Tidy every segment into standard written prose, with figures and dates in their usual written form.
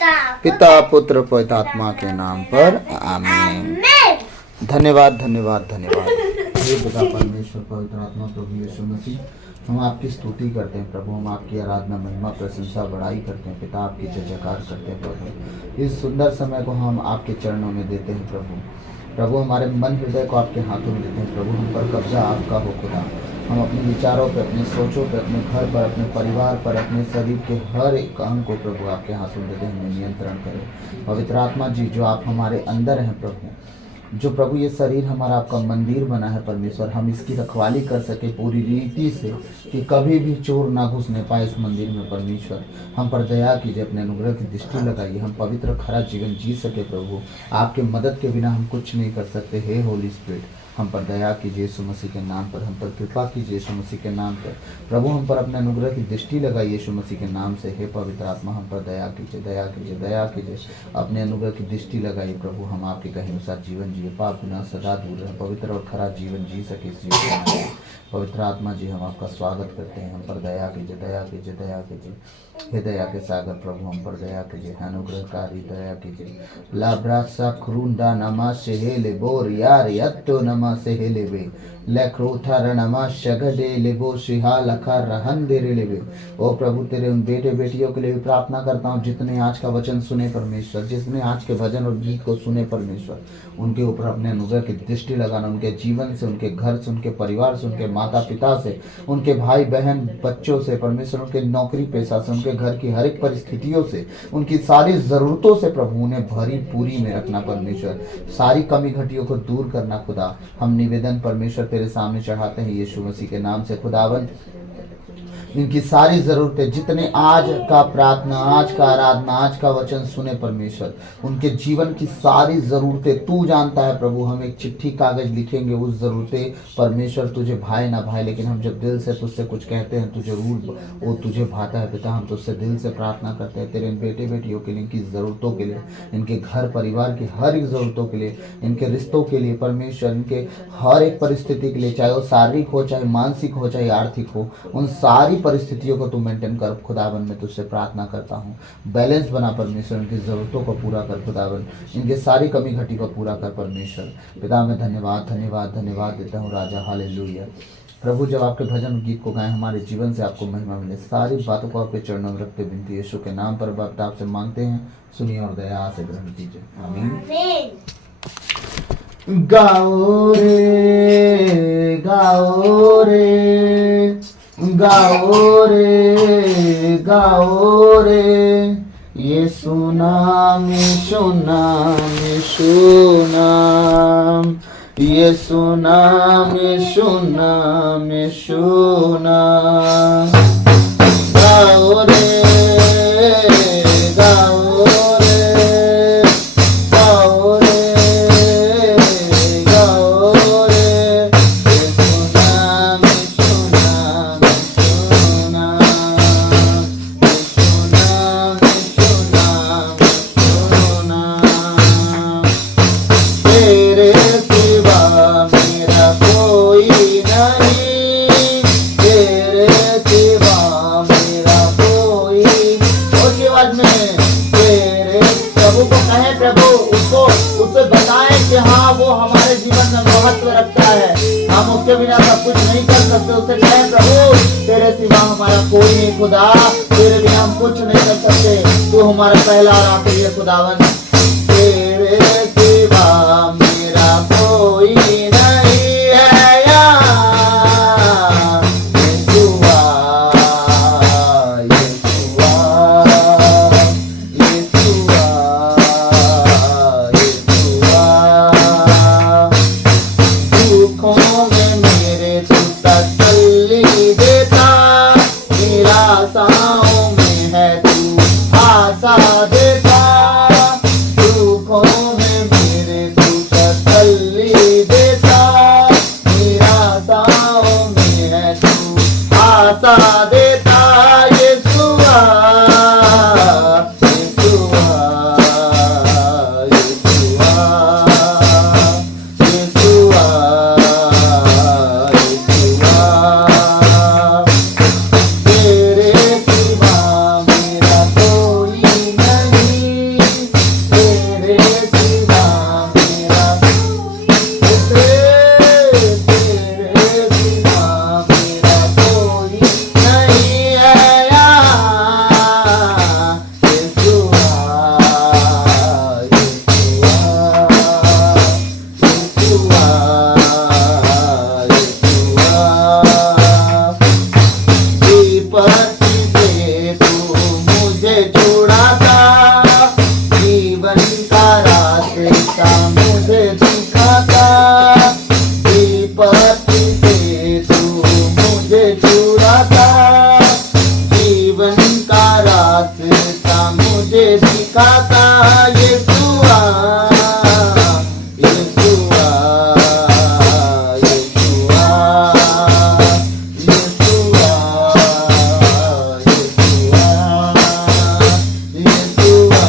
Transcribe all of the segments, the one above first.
पिता पुत्र पवित्र आत्मा के नाम पर आमीन। धन्यवाद धन्यवाद धन्यवाद। हे पिता परमेश्वर पवित्र आत्मा प्रभु यीशु मसीह, हम आपकी स्तुति करते हैं प्रभु, हम आपकी आराधना महिमा प्रशंसा बड़ाई करते हैं पिता, आपकी जय जयकार करते हैं प्रभु। इस सुंदर समय को हम आपके चरणों में देते हैं प्रभु। प्रभु हमारे मन हृदय को आपके हाथों में देते हैं प्रभु। हम पर कब्जा आपका हो खुदा। हम अपने विचारों पर, अपने सोचों पर, अपने घर पर, अपने परिवार पर, अपने शरीर के हर एक अंग को प्रभु आपके हाथों में देते हैं। हमें नियंत्रण करें पवित्र आत्मा जी, जो आप हमारे अंदर हैं प्रभु, जो प्रभु ये शरीर हमारा आपका मंदिर बना है परमेश्वर, हम इसकी रखवाली कर सके पूरी रीति से कि कभी भी चोर ना घुसने पाए इस मंदिर में परमेश्वर। हम पर दया कीजिए, अपने अनुग्रह की दृष्टि लगाइए, हम पवित्र खरा जीवन जी सके प्रभु। आपके मदद के बिना हम कुछ नहीं कर सकते। हे होली स्पिरिट, हम पर दया कीजिए यीशु मसीह के नाम पर, हम पर कृपा कीजिए यीशु मसीह के नाम पर प्रभु। हम पर अपने अनुग्रह की दृष्टि लगाइए यीशु मसीह के नाम से। हे पवित्र आत्मा, हम पर दया कीजिए, दया कीजिए, दया कीजिए, अपने अनुग्रह की दृष्टि लगाइए प्रभु। हम आपके कहे अनुसार जीवन जिए, पाप गुनाह सदा दूर रहे, पवित्र और खरा जीवन जी सके इस जीवन में। पवित्र आत्मा जी, हम आपका स्वागत करते हैं। हम पर दया कीजिए, दया कीजिए, दया कीजिए। हे दया के सागर प्रभु, हम पर दया कीजिए, अनुग्रहकारी दया कीजिए। लाब्रासा क्रूंडा नमा सेहेले बोर यार यत्तो नमा सेहेले बे लक्रोथा रणमा शगडे लेबो शिहा लखा रहन दे रे लेबे। ओ प्रभु, तेरे उन बेटे बेटियों के लिए भी प्रार्थना करता हूँ जितने आज का वचन सुने परमेश्वर, जिसने आज के भजन और गीत को सुने परमेश्वर, उनके ऊपर अपने अनुग्रह की दृष्टि लगाना, उनके जीवन से, उनके घर से, उनके परिवार से, उनके माता पिता से, उनके भाई बहन बच्चों से परमेश्वर, उनके नौकरी पेशा से, उनके घर की हर एक परिस्थितियों से, उनकी सारी जरूरतों से प्रभु उन्हें भरी पूरी में रखना परमेश्वर। सारी कमी घटियों को दूर करना खुदा। हम निवेदन परमेश्वर तेरे सामने चढ़ाते हैं यीशु मसीह के नाम से खुदावन। इनकी सारी जरूरतें, जितने आज का प्रार्थना, आज का आराधना, आज का वचन सुने परमेश्वर, उनके जीवन की सारी जरूरतें तू जानता है प्रभु। हम एक चिट्ठी कागज लिखेंगे, उस जरूरतें परमेश्वर तुझे भाए ना भाए, लेकिन हम जब दिल से तुझसे कुछ कहते हैं तो जरूर वो तुझे भाता है पिता। हम तुझसे दिल से प्रार्थना करते हैं तेरे इन बेटे बेटियों के लिए, इनकी ज़रूरतों के लिए, इनके घर परिवार की हर एक ज़रूरतों के लिए, इनके रिश्तों के लिए परमेश्वर, इनके हर एक परिस्थिति के लिए, चाहे वो शारीरिक हो, चाहे मानसिक हो, चाहे आर्थिक हो, उन सारी परिस्थितियों को तू मेंटेन कर खुदावन। मैं तुझसे प्रार्थना करता हूँ, बैलेंस बना परमेश्वर, इनकी ज़रूरतों को पूरा कर खुदावन, इनके सारी कमी घटी को पूरा कर परमेश्वर। पिता मैं धन्यवाद धन्यवाद धन्यवाद देता हूँ राजा। हालेलुया प्रभु, जब आपके भजन गीत को गाएं, हमारे जीवन से आपको महिमा मिले। सारी बातों को आपके चरणों में रखते विनती यीशु के नाम पर बाप आपसे मांगते हैं, सुनिए और दया से ग्रहण कीजिए, आमीन। गाओ रे गाओ रे गाओ रे गाओ रे, ये सुनाम सुनाम सुनाम, ये सुनाम सुनाम सुनाम। गाओ रे गाओ रे गाओ रे गाओ रे, ये सुनाम सुनाम सुनाम, ये सुनाम सुनाम सुनाम। तेरे सिवा मेरा कोई नहीं, तेरे सिवा मेरा कोई, उसकी आवाज में तेरे प्रभु को कहे, प्रभु उससे बताएं कि हाँ वो हमारे जीवन में महत्व रखता है, हम उसके बिना सब कुछ नहीं कर सकते। उसे कहें प्रभु तेरे सिवा हमारा कोई नहीं खुदा, तेरे बिना हम कुछ नहीं कर सकते, तू हमारा पहला और आखिरी है खुदावन। तेरे सिवा मेरा कोई नहीं है यार, यीशुआ यीशुआ यीशुआ यीशुआ। दुखों में मेरे तू तसल्ली देता, निराशाओं में है तू आशा देता। दुखों में मेरे तू तसल्ली देता, निराशाओं में है तू आशा देता। यीशुआ यीशुआ यीशुआ यीशुआ यीशुआ। तेरे सिवा मेरा कोई नहीं, कहता यीशुआ यीशुआ यीशुआ यीशुआ यीशुआ यीशुआ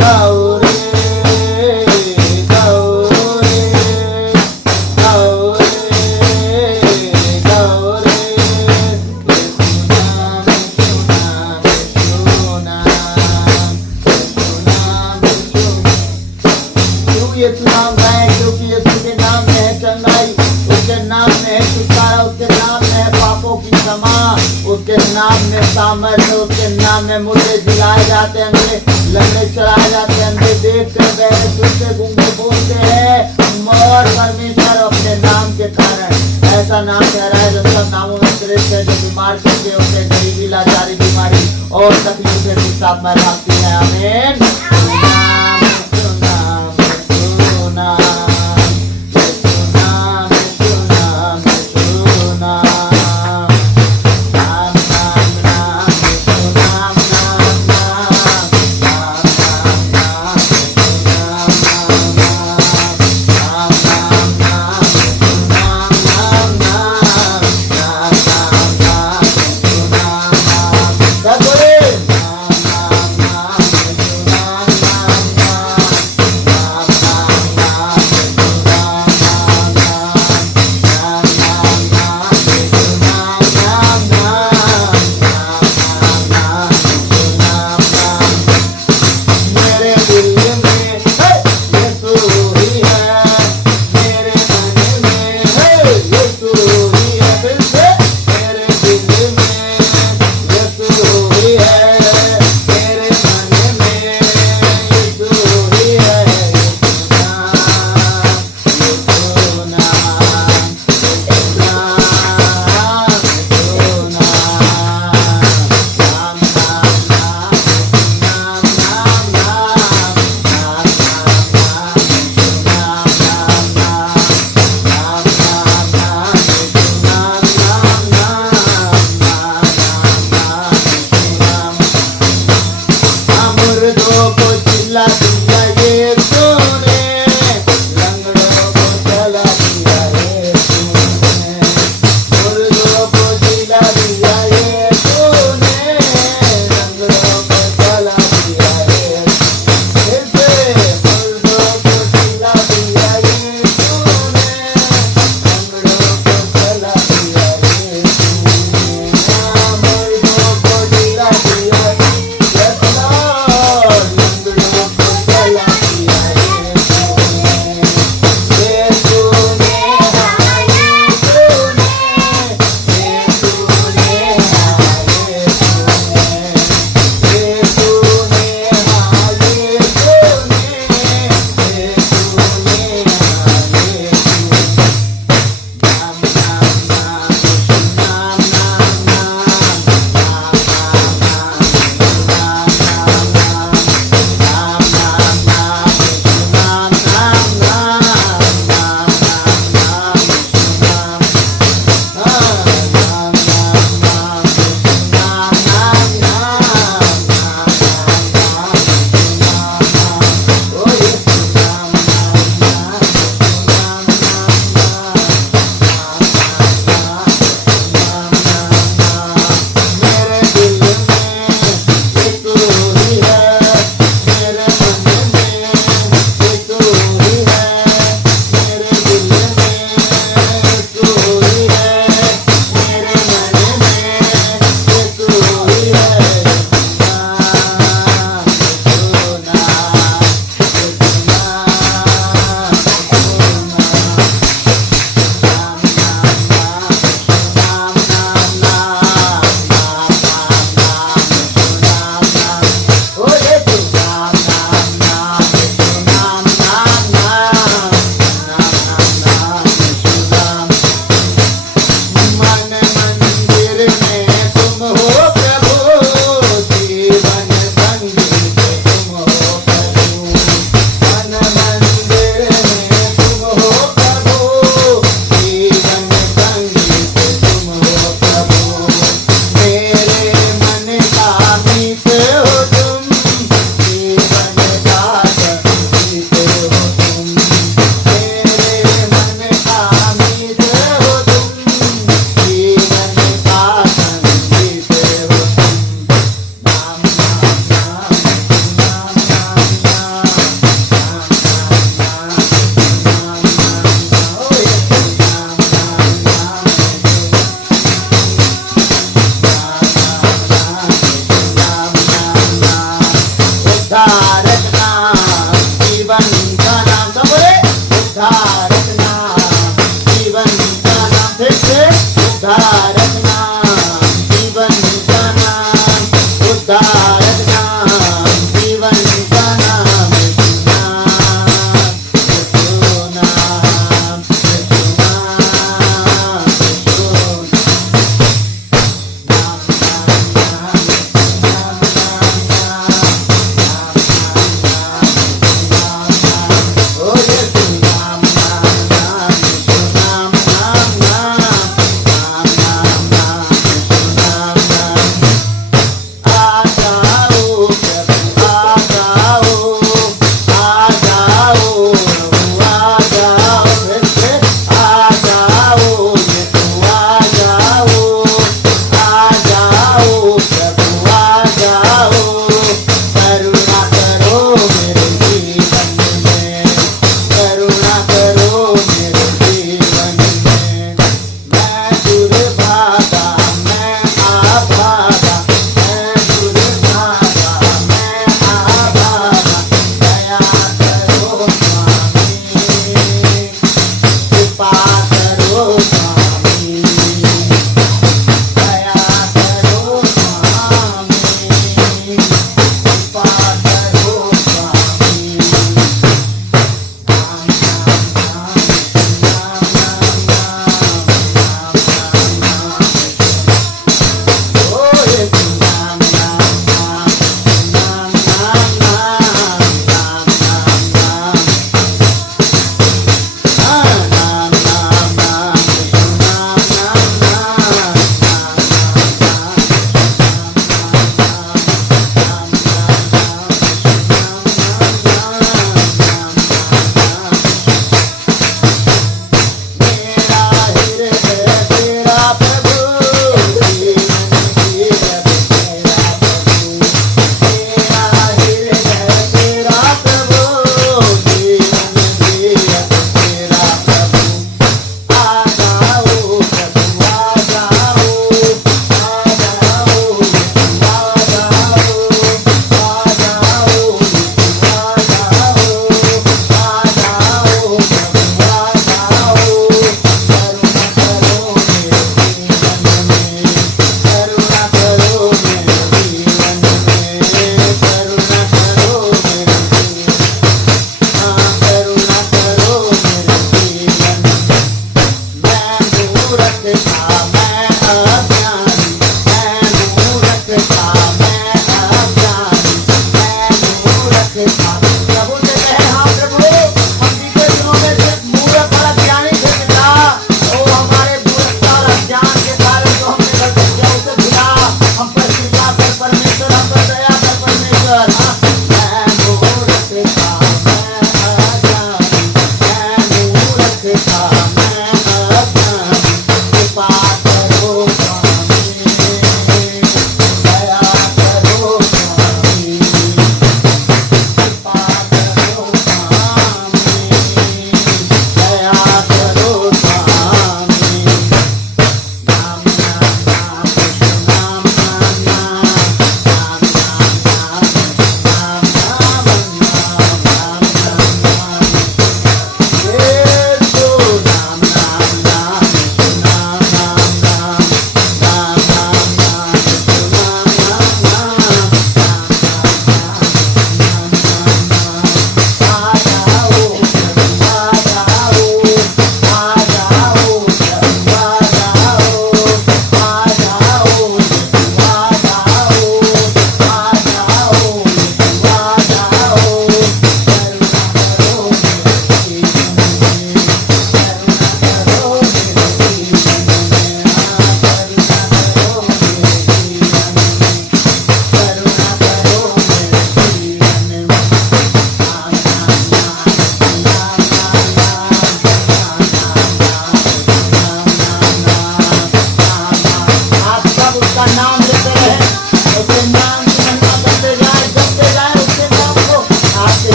गौरे गौरे गौरे गौरे यीशु नाम गाए क्योंकि यीशु के नाम में है चंगाई, उसके नाम में है छुटकारा, उसके नाम में है पापों की क्षमा, उसके नाम में सामर्थ्य, उसके नाम में मुर्दे जिलाए जाते हैं, अंधे लंगड़े चढ़ाए जाते हैं, अंधे देखते हैं, बहरे सुनते, गूंगे बोलते हैं। और परमेश्वर अपने नाम के कारण ऐसा नाम कह रहा है जो सब नामों में श्रेष्ठ है, जो बीमार करके होते हैं, गरीबी लाचारी बीमारी और तकलीफें भी साथ में भागती है। आमीन।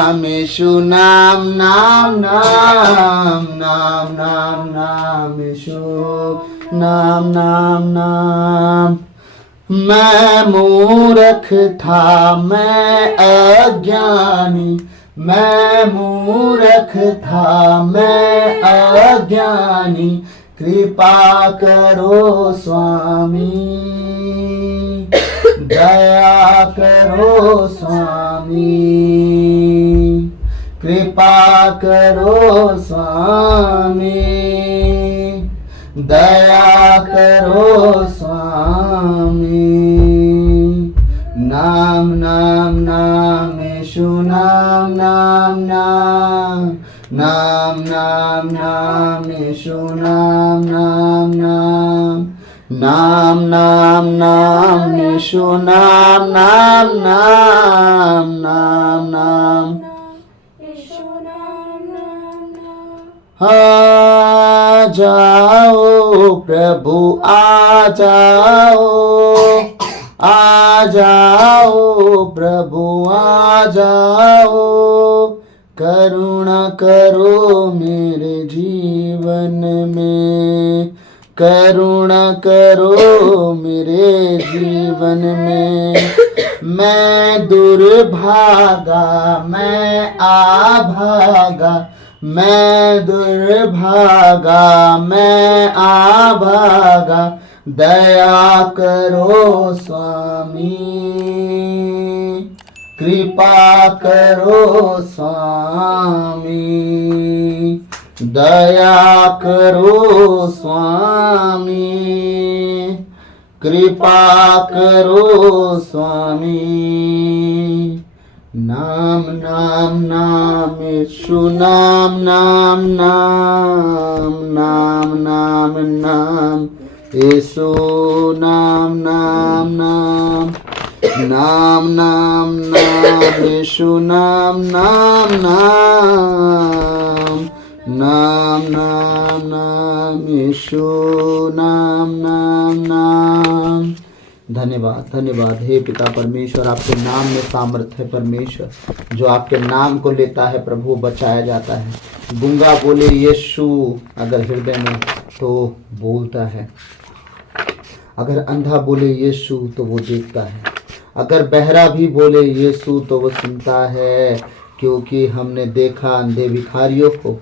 नाम यीशु नाम नाम नाम नाम नाम नाम यीशु नाम नाम नाम। मैं मूर्ख था मैं अज्ञानी, मैं मूर्ख था मैं अज्ञानी, कृपा करो स्वामी, दया करो स्वामी, कृपा करो स्वामी, दया करो स्वामी। नाम नाम नाम यीशु नाम नाम नाम नाम नाम नाम यीशु नाम नाम नाम नाम नाम नाम यीशु नाम नाम नाम नाम नाम यीशु नाम नाम नाम। आ जाओ प्रभु आ जाओ, आ जाओ प्रभु आ जाओ, करुणा करो मेरे जीवन में, करुणा करो मेरे जीवन में। मैं दुर्भागा मैं आभागा, मैं दुर्भागा मैं आभागा, दया करो स्वामी, कृपा करो स्वामी, दया करो स्वामी, कृपा करो स्वामी। नाम नाम नाम यीशु नाम नाम नाम नाम नाम नाम यीशु नाम नाम नाम नाम नाम नाम यीशु नाम नाम नाम नाम नाम नाम यीशु नाम नाम नाम। धन्यवाद धन्यवाद हे पिता परमेश्वर, आपके नाम में सामर्थ्य है परमेश्वर, जो आपके नाम को लेता है प्रभु बचाया जाता है। गूंगा बोले यीशु अगर हृदय में तो बोलता है, अगर अंधा बोले यीशु तो वो देखता है, अगर बहरा भी बोले यीशु तो वो सुनता है। क्योंकि हमने देखा अंधे भिखारियों को,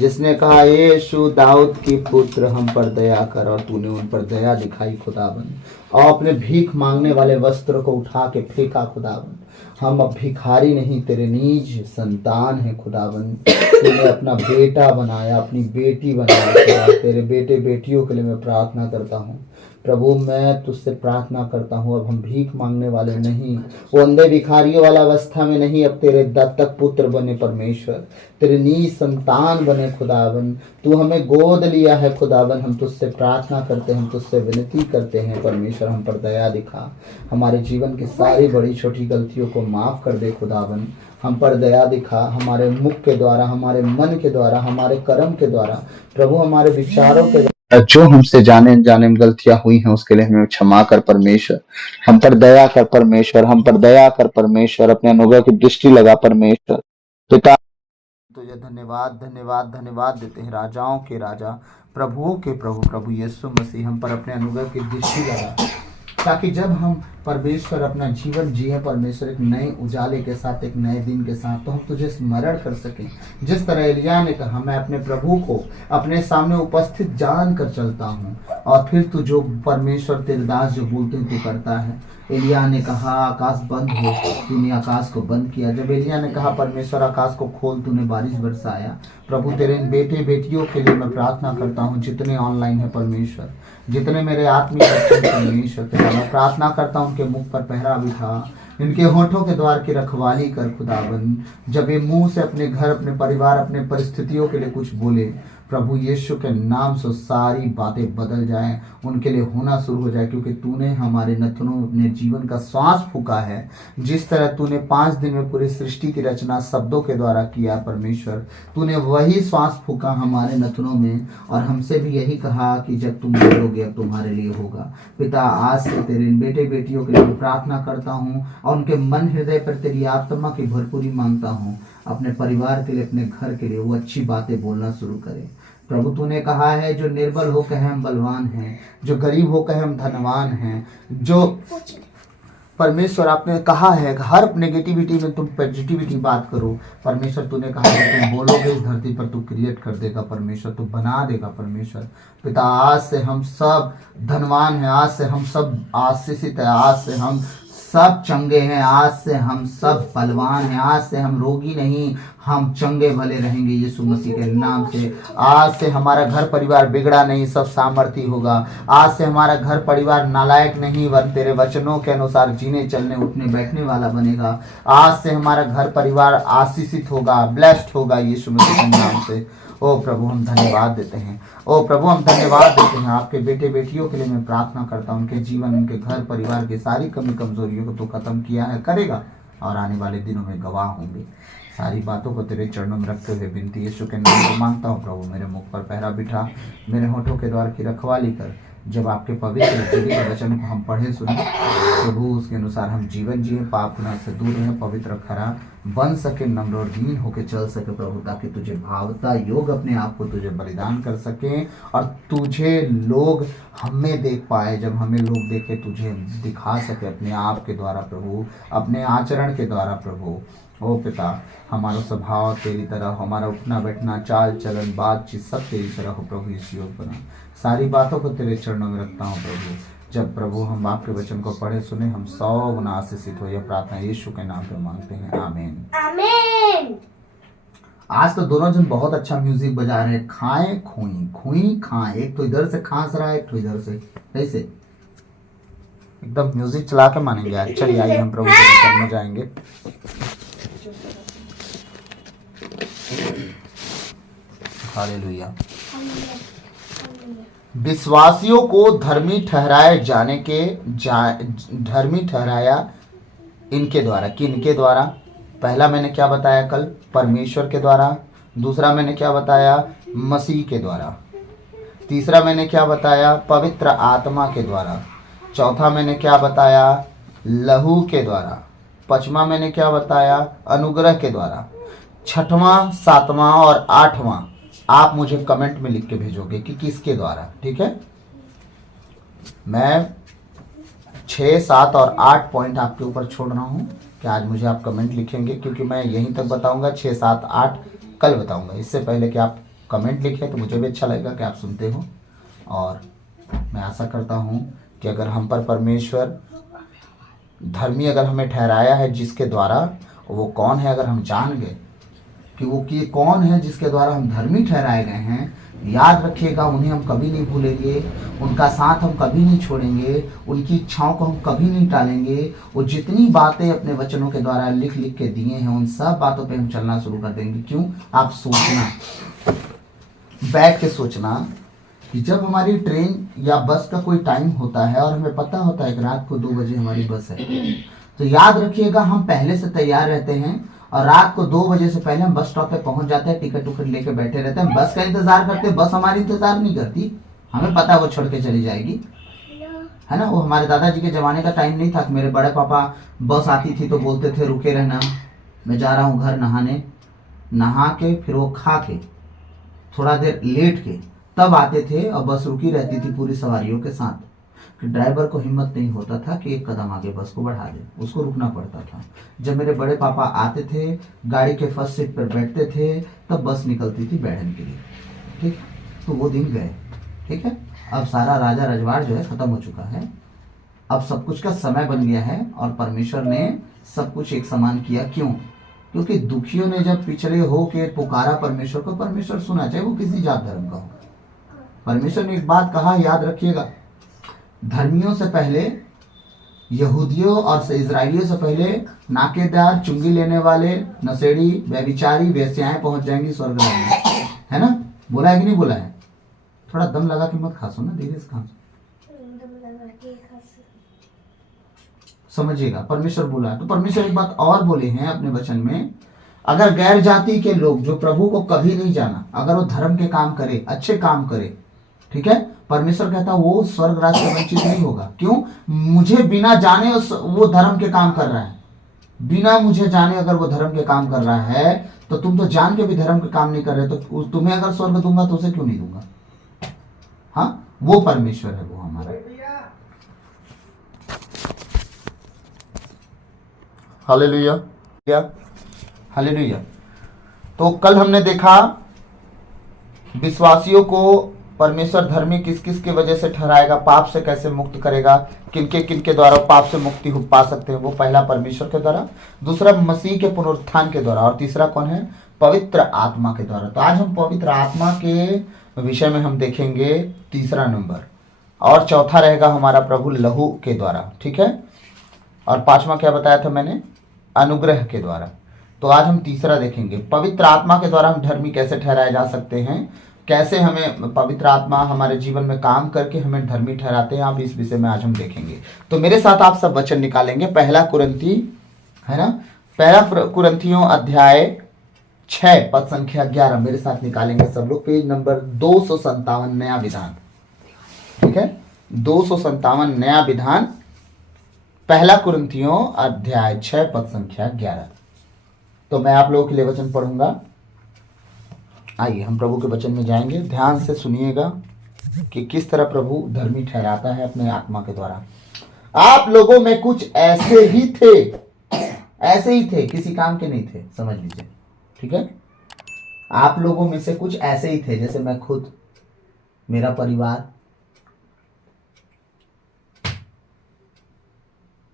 जिसने कहा यीशु दाऊद की पुत्र हम पर दया कर, और तूने उन पर दया दिखाई खुदाबंद, और अपने भीख मांगने वाले वस्त्र को उठा के फेंका खुदाबंद। हम अब भिखारी नहीं तेरे नीज संतान है खुदाबंद। तूने अपना बेटा बनाया, अपनी बेटी बनाया खुदा। तेरे बेटे बेटियों के लिए मैं प्रार्थना करता हूँ प्रभु, मैं तुझसे प्रार्थना करता हूँ अब हम भीख मांगने वाले नहीं, वो अंधे भिखारियों वाला अवस्था में नहीं, अब तेरे दत्तक पुत्र बने परमेश्वर, तेरे नीज संतान बने खुदावन। तू हमें गोद लिया है खुदावन, हम तुझसे प्रार्थना करते हैं, हम तुझसे विनती करते हैं परमेश्वर, हम पर दया दिखा, हमारे जीवन की सारी बड़ी छोटी गलतियों को माफ़ कर दे खुदावन, हम पर दया दिखा, हमारे मुख के द्वारा, हमारे मन के द्वारा, हमारे कर्म के द्वारा प्रभु, हमारे विचारों के जो हमसे जाने जाने में गलतियां हुई हैं उसके लिए हमें क्षमा कर परमेश्वर, हम पर दया कर परमेश्वर, हम पर दया कर परमेश्वर, अपने अनुग्रह की दृष्टि लगा परमेश्वर। पिता तुझे धन्यवाद धन्यवाद धन्यवाद देते हैं, राजाओं के राजा प्रभुओं के प्रभु प्रभु यीशु मसीह, हम पर अपने अनुग्रह की दृष्टि लगा, ताकि जब हम परमेश्वर अपना जीवन जिए परमेश्वर एक नए उजाले के साथ, एक नए दिन के साथ, तो हम तुझे स्मरण कर सकें। जिस तरह एलिया ने कहा मैं अपने प्रभु को अपने सामने उपस्थित जान कर चलता हूँ, और फिर तू जो परमेश्वर तेरे दास जो बोलते हैं तू करता है। एलिया ने कहा आकाश बंद हो, तूने आकाश को बंद किया। जब एलिया ने कहा परमेश्वर आकाश को खोल, तूने बारिश बरसाया। प्रभु तेरे इन बेटे बेटियों के लिए मैं प्रार्थना करता हूँ, जितने ऑनलाइन है परमेश्वर, जितने मेरे आत्मिक बच्चे परमेश्वर तेरा, मैं प्रार्थना करता हूँ उनके मुख पर पहरा बिठा, इनके होठों के द्वार की रखवाली कर खुदावन। जब ये मुंह से अपने घर, अपने परिवार, अपने परिस्थितियों के लिए कुछ बोले प्रभु यीशु के नाम से सारी बातें बदल जाएं, उनके लिए होना शुरू हो जाए, क्योंकि तूने हमारे नथनों में जीवन का श्वास फूका है। जिस तरह तूने 5 दिन में पूरी सृष्टि की रचना शब्दों के द्वारा किया परमेश्वर, तूने वही श्वास फूका हमारे नथनों में, और हमसे भी यही कहा कि जब तुम बोलोगे अब तुम्हारे लिए होगा। पिता आज से तेरे इन बेटे बेटियों के लिए प्रार्थना करता हूँ, और उनके मन हृदय पर तेरी आत्मा की भरपूरी मांगता हूँ। अपने परिवार के लिए, अपने घर के लिए वो अच्छी बातें बोलना शुरू करे। प्रभु तूने कहा है जो निर्बल हो कहे हम बलवान हैं, जो गरीब हो कहे हम धनवान हैं, जो परमेश्वर आपने कहा है हर नेगेटिविटी में तुम पॉजिटिविटी बात करो। परमेश्वर तूने कहा है तुम बोलोगे इस धरती पर तू क्रिएट कर देगा, परमेश्वर तू बना देगा। परमेश्वर पिता आज से हम सब धनवान हैं, आज से हम सब आशीषित है, आज से हम सब चंगे हैं, आज से हम सब बलवान हैं, आज से हम रोगी नहीं, हम चंगे भले रहेंगे यीशु मसीह के नाम से। आज से हमारा घर परिवार बिगड़ा नहीं, सब सामर्थी होगा। आज से हमारा घर परिवार नालायक नहीं, वर तेरे वचनों के अनुसार जीने चलने उठने बैठने वाला बनेगा। आज से हमारा घर परिवार आशीषित होगा, ब्लेस्ड होगा यीशु मसीह के नाम से। ओ प्रभु हम धन्यवाद देते हैं, ओ प्रभु हम धन्यवाद देते हैं। आपके बेटे बेटियों के लिए मैं प्रार्थना करता हूँ, उनके जीवन, उनके घर परिवार की सारी कमी कमजोरियों को तो खत्म किया है, करेगा और आने वाले दिनों में गवाह होंगे। सारी बातों को तेरे चरणों में रखते हुए विनती यीशु के नाम में मांगता हूँ। प्रभु मेरे मुख पर पहरा बिठा, मेरे होठों के द्वार की रखवाली कर। जब आपके पवित्र जीवित वचन को हम पढ़े सुने प्रभु, उसके अनुसार हम जीवन जिए, पाप गुनाह से दूर रहें, पवित्र खरा बन सके, नम्र और दीन होके चल सके प्रभु, ताकि तुझे भावता योग अपने आप को तुझे बलिदान कर सकें और तुझे लोग हमें देख पाए। जब हमें लोग देखे तुझे दिखा सके अपने आप के द्वारा प्रभु, अपने आचरण के द्वारा प्रभु। ओ पिता हमारा स्वभाव तेरी तरह, हमारा उठना बैठना चाल चलन बातचीत सब तेरी तरह हो प्रभु। इस योग बना सारी बातों को तेरे चरणों में रखता हूँ प्रभु। जब प्रभु हम आपके वचन को पढ़े सुने हम 100 गुना आशीषित हो। यह प्रार्थना यीशु के नाम पे मांगते हैं, आमीन आमीन। आज तो दोनों जन बहुत अच्छा म्यूजिक बजा रहे हैं। खाएं खोई खोई खाएं, एक तो इधर से खांस रहा है, एक तो इधर से, कैसे एकदम म्यूजिक चला के मानेंगे आज। चलिए आइए हम प्रभु के वचन में जाएंगे। हालेलुया। विश्वासियों को धर्मी ठहराए जाने के धर्मी ठहराया इनके द्वारा। किनके द्वारा? पहला मैंने क्या बताया कल? परमेश्वर के द्वारा। दूसरा मैंने क्या बताया? मसीह के द्वारा। तीसरा मैंने क्या बताया? पवित्र आत्मा के द्वारा। चौथा मैंने क्या बताया? लहू के द्वारा। पांचवा मैंने क्या बताया? अनुग्रह के द्वारा। छठवां, सातवां और आठवां आप मुझे कमेंट में लिख के भेजोगे कि किसके द्वारा, ठीक है? मैं 6, 7 और 8 पॉइंट आपके ऊपर छोड़ रहा हूँ कि आज मुझे आप कमेंट लिखेंगे, क्योंकि मैं यहीं तक बताऊंगा। 6, 7, 8 कल बताऊंगा। इससे पहले कि आप कमेंट लिखें तो मुझे भी अच्छा लगेगा कि आप सुनते हो। और मैं आशा करता हूँ कि अगर हम पर परमेश्वर धर्मी अगर हमें ठहराया है, जिसके द्वारा, वो कौन है अगर हम जान गए कि वो कि कौन है जिसके द्वारा हम धर्मी ठहराए गए हैं, याद रखिएगा उन्हें हम कभी नहीं भूलेंगे, उनका साथ हम कभी नहीं छोड़ेंगे, उनकी इच्छाओं को हम कभी नहीं टालेंगे। वो जितनी बातें अपने वचनों के द्वारा लिख लिख के दिए हैं उन सब बातों पे हम चलना शुरू कर देंगे। क्यों? आप सोचना, बैठ के सोचना कि जब हमारी ट्रेन या बस का कोई टाइम होता है और हमें पता होता है कि रात को 2 बजे हमारी बस है, तो याद रखिएगा हम पहले से तैयार रहते हैं और रात को 2 बजे से पहले हम बस स्टॉप पे पहुंच जाते हैं, टिकट उकट लेके बैठे रहते हैं, बस का इंतजार करते हैं। बस हमारी इंतजार नहीं करती, हमें पता है वो छोड़ के चली जाएगी, है ना। वो हमारे दादाजी के जमाने का टाइम नहीं था कि मेरे बड़े पापा बस आती थी तो बोलते थे रुके रहना, मैं जा रहा हूँ घर नहाने, नहा के फिर वो खा के थोड़ा देर लेट के तब आते थे और बस रुकी रहती थी पूरी सवारियों के साथ। ड्राइवर को हिम्मत नहीं होता था कि एक कदम आगे बस को बढ़ा दे, उसको रुकना पड़ता था। जब मेरे बड़े पापा आते थे, गाड़ी के फर्स्ट सीट पर बैठते थे, तब बस निकलती थी बैठने के लिए, ठीक। तो वो दिन गए, ठीक है। अब सारा राजा रजवाड़ जो है खत्म हो चुका है, अब सब कुछ का समय बन गया है और परमेश्वर ने सब कुछ एक समान किया। क्यों? क्योंकि दुखियों ने जब पिछड़े हो के पुकारा परमेश्वर को, परमेश्वर सुना, चाहे वो किसी जात धर्म का हो। परमेश्वर ने एक बात कहा, याद रखिएगा, धर्मियों से पहले, यहूदियों और इजराइलियों से पहले नाकेदार, चुंगी लेने वाले, नशेड़ी, व्यभिचारी, वेश्याएं पहुंच जाएंगी स्वर्ग में, है ना। बोला है कि नहीं बोला है? थोड़ा दम लगा के मत खासो ना, धीरे से खासो, समझिएगा। परमेश्वर बोला है। तो परमेश्वर एक बात और बोले हैं अपने वचन में, अगर गैर जाति के लोग जो प्रभु को कभी नहीं जाना, अगर वो धर्म के काम करे, अच्छे काम करे, ठीक है, परमेश्वर कहता वो स्वर्ग राज्य से वंचित नहीं होगा। क्यों? मुझे बिना जाने वो धर्म के काम कर रहा है, बिना मुझे जाने अगर वो धर्म के काम कर रहा है तो तुम तो जान के भी धर्म के काम नहीं कर रहे, तो तुम्हें अगर स्वर्ग दूंगा तो उसे क्यों नहीं दूंगा? हाँ, वो परमेश्वर है वो हमारा। Hallelujah, hallelujah. तो कल हमने देखा विश्वासियों को परमेश्वर धर्मी किस किस की वजह से ठहराएगा, पाप से कैसे मुक्त करेगा, किनके द्वारा पाप से मुक्ति पा सकते हैं। वो पहला परमेश्वर के द्वारा, दूसरा मसीह के पुनरुत्थान के द्वारा, और तीसरा कौन है? पवित्र आत्मा के द्वारा। तो आज हम पवित्र आत्मा के विषय में हम देखेंगे तीसरा नंबर, और चौथा रहेगा हमारा प्रभु लहू के द्वारा, ठीक है। और पांचवा क्या बताया था मैंने? अनुग्रह के द्वारा। तो आज हम तीसरा देखेंगे, पवित्र आत्मा के द्वारा हम धर्मी कैसे ठहराए जा सकते हैं, कैसे हमें पवित्र आत्मा हमारे जीवन में काम करके हमें धर्मी ठहराते हैं। आप इस विषय में आज हम देखेंगे। तो मेरे साथ आप सब वचन निकालेंगे। पहला कुरिन्थी है ना, पहला कुरिन्थियों अध्याय 6 पद संख्या 11 मेरे साथ निकालेंगे सब लोग। पेज नंबर 257 नया विधान, ठीक है, 257 नया विधान, पहला कुरिन्थियों अध्याय 6 पद संख्या 11। तो मैं आप लोगों के लिए वचन पढ़ूंगा। आइए हम प्रभु के वचन में जाएंगे। ध्यान से सुनिएगा कि किस तरह प्रभु धर्मी ठहराता है अपने आत्मा के द्वारा। आप लोगों में कुछ ऐसे ही थे, किसी काम के नहीं थे, समझ लीजिए, ठीक है। आप लोगों में से कुछ ऐसे ही थे, जैसे मैं खुद, मेरा परिवार।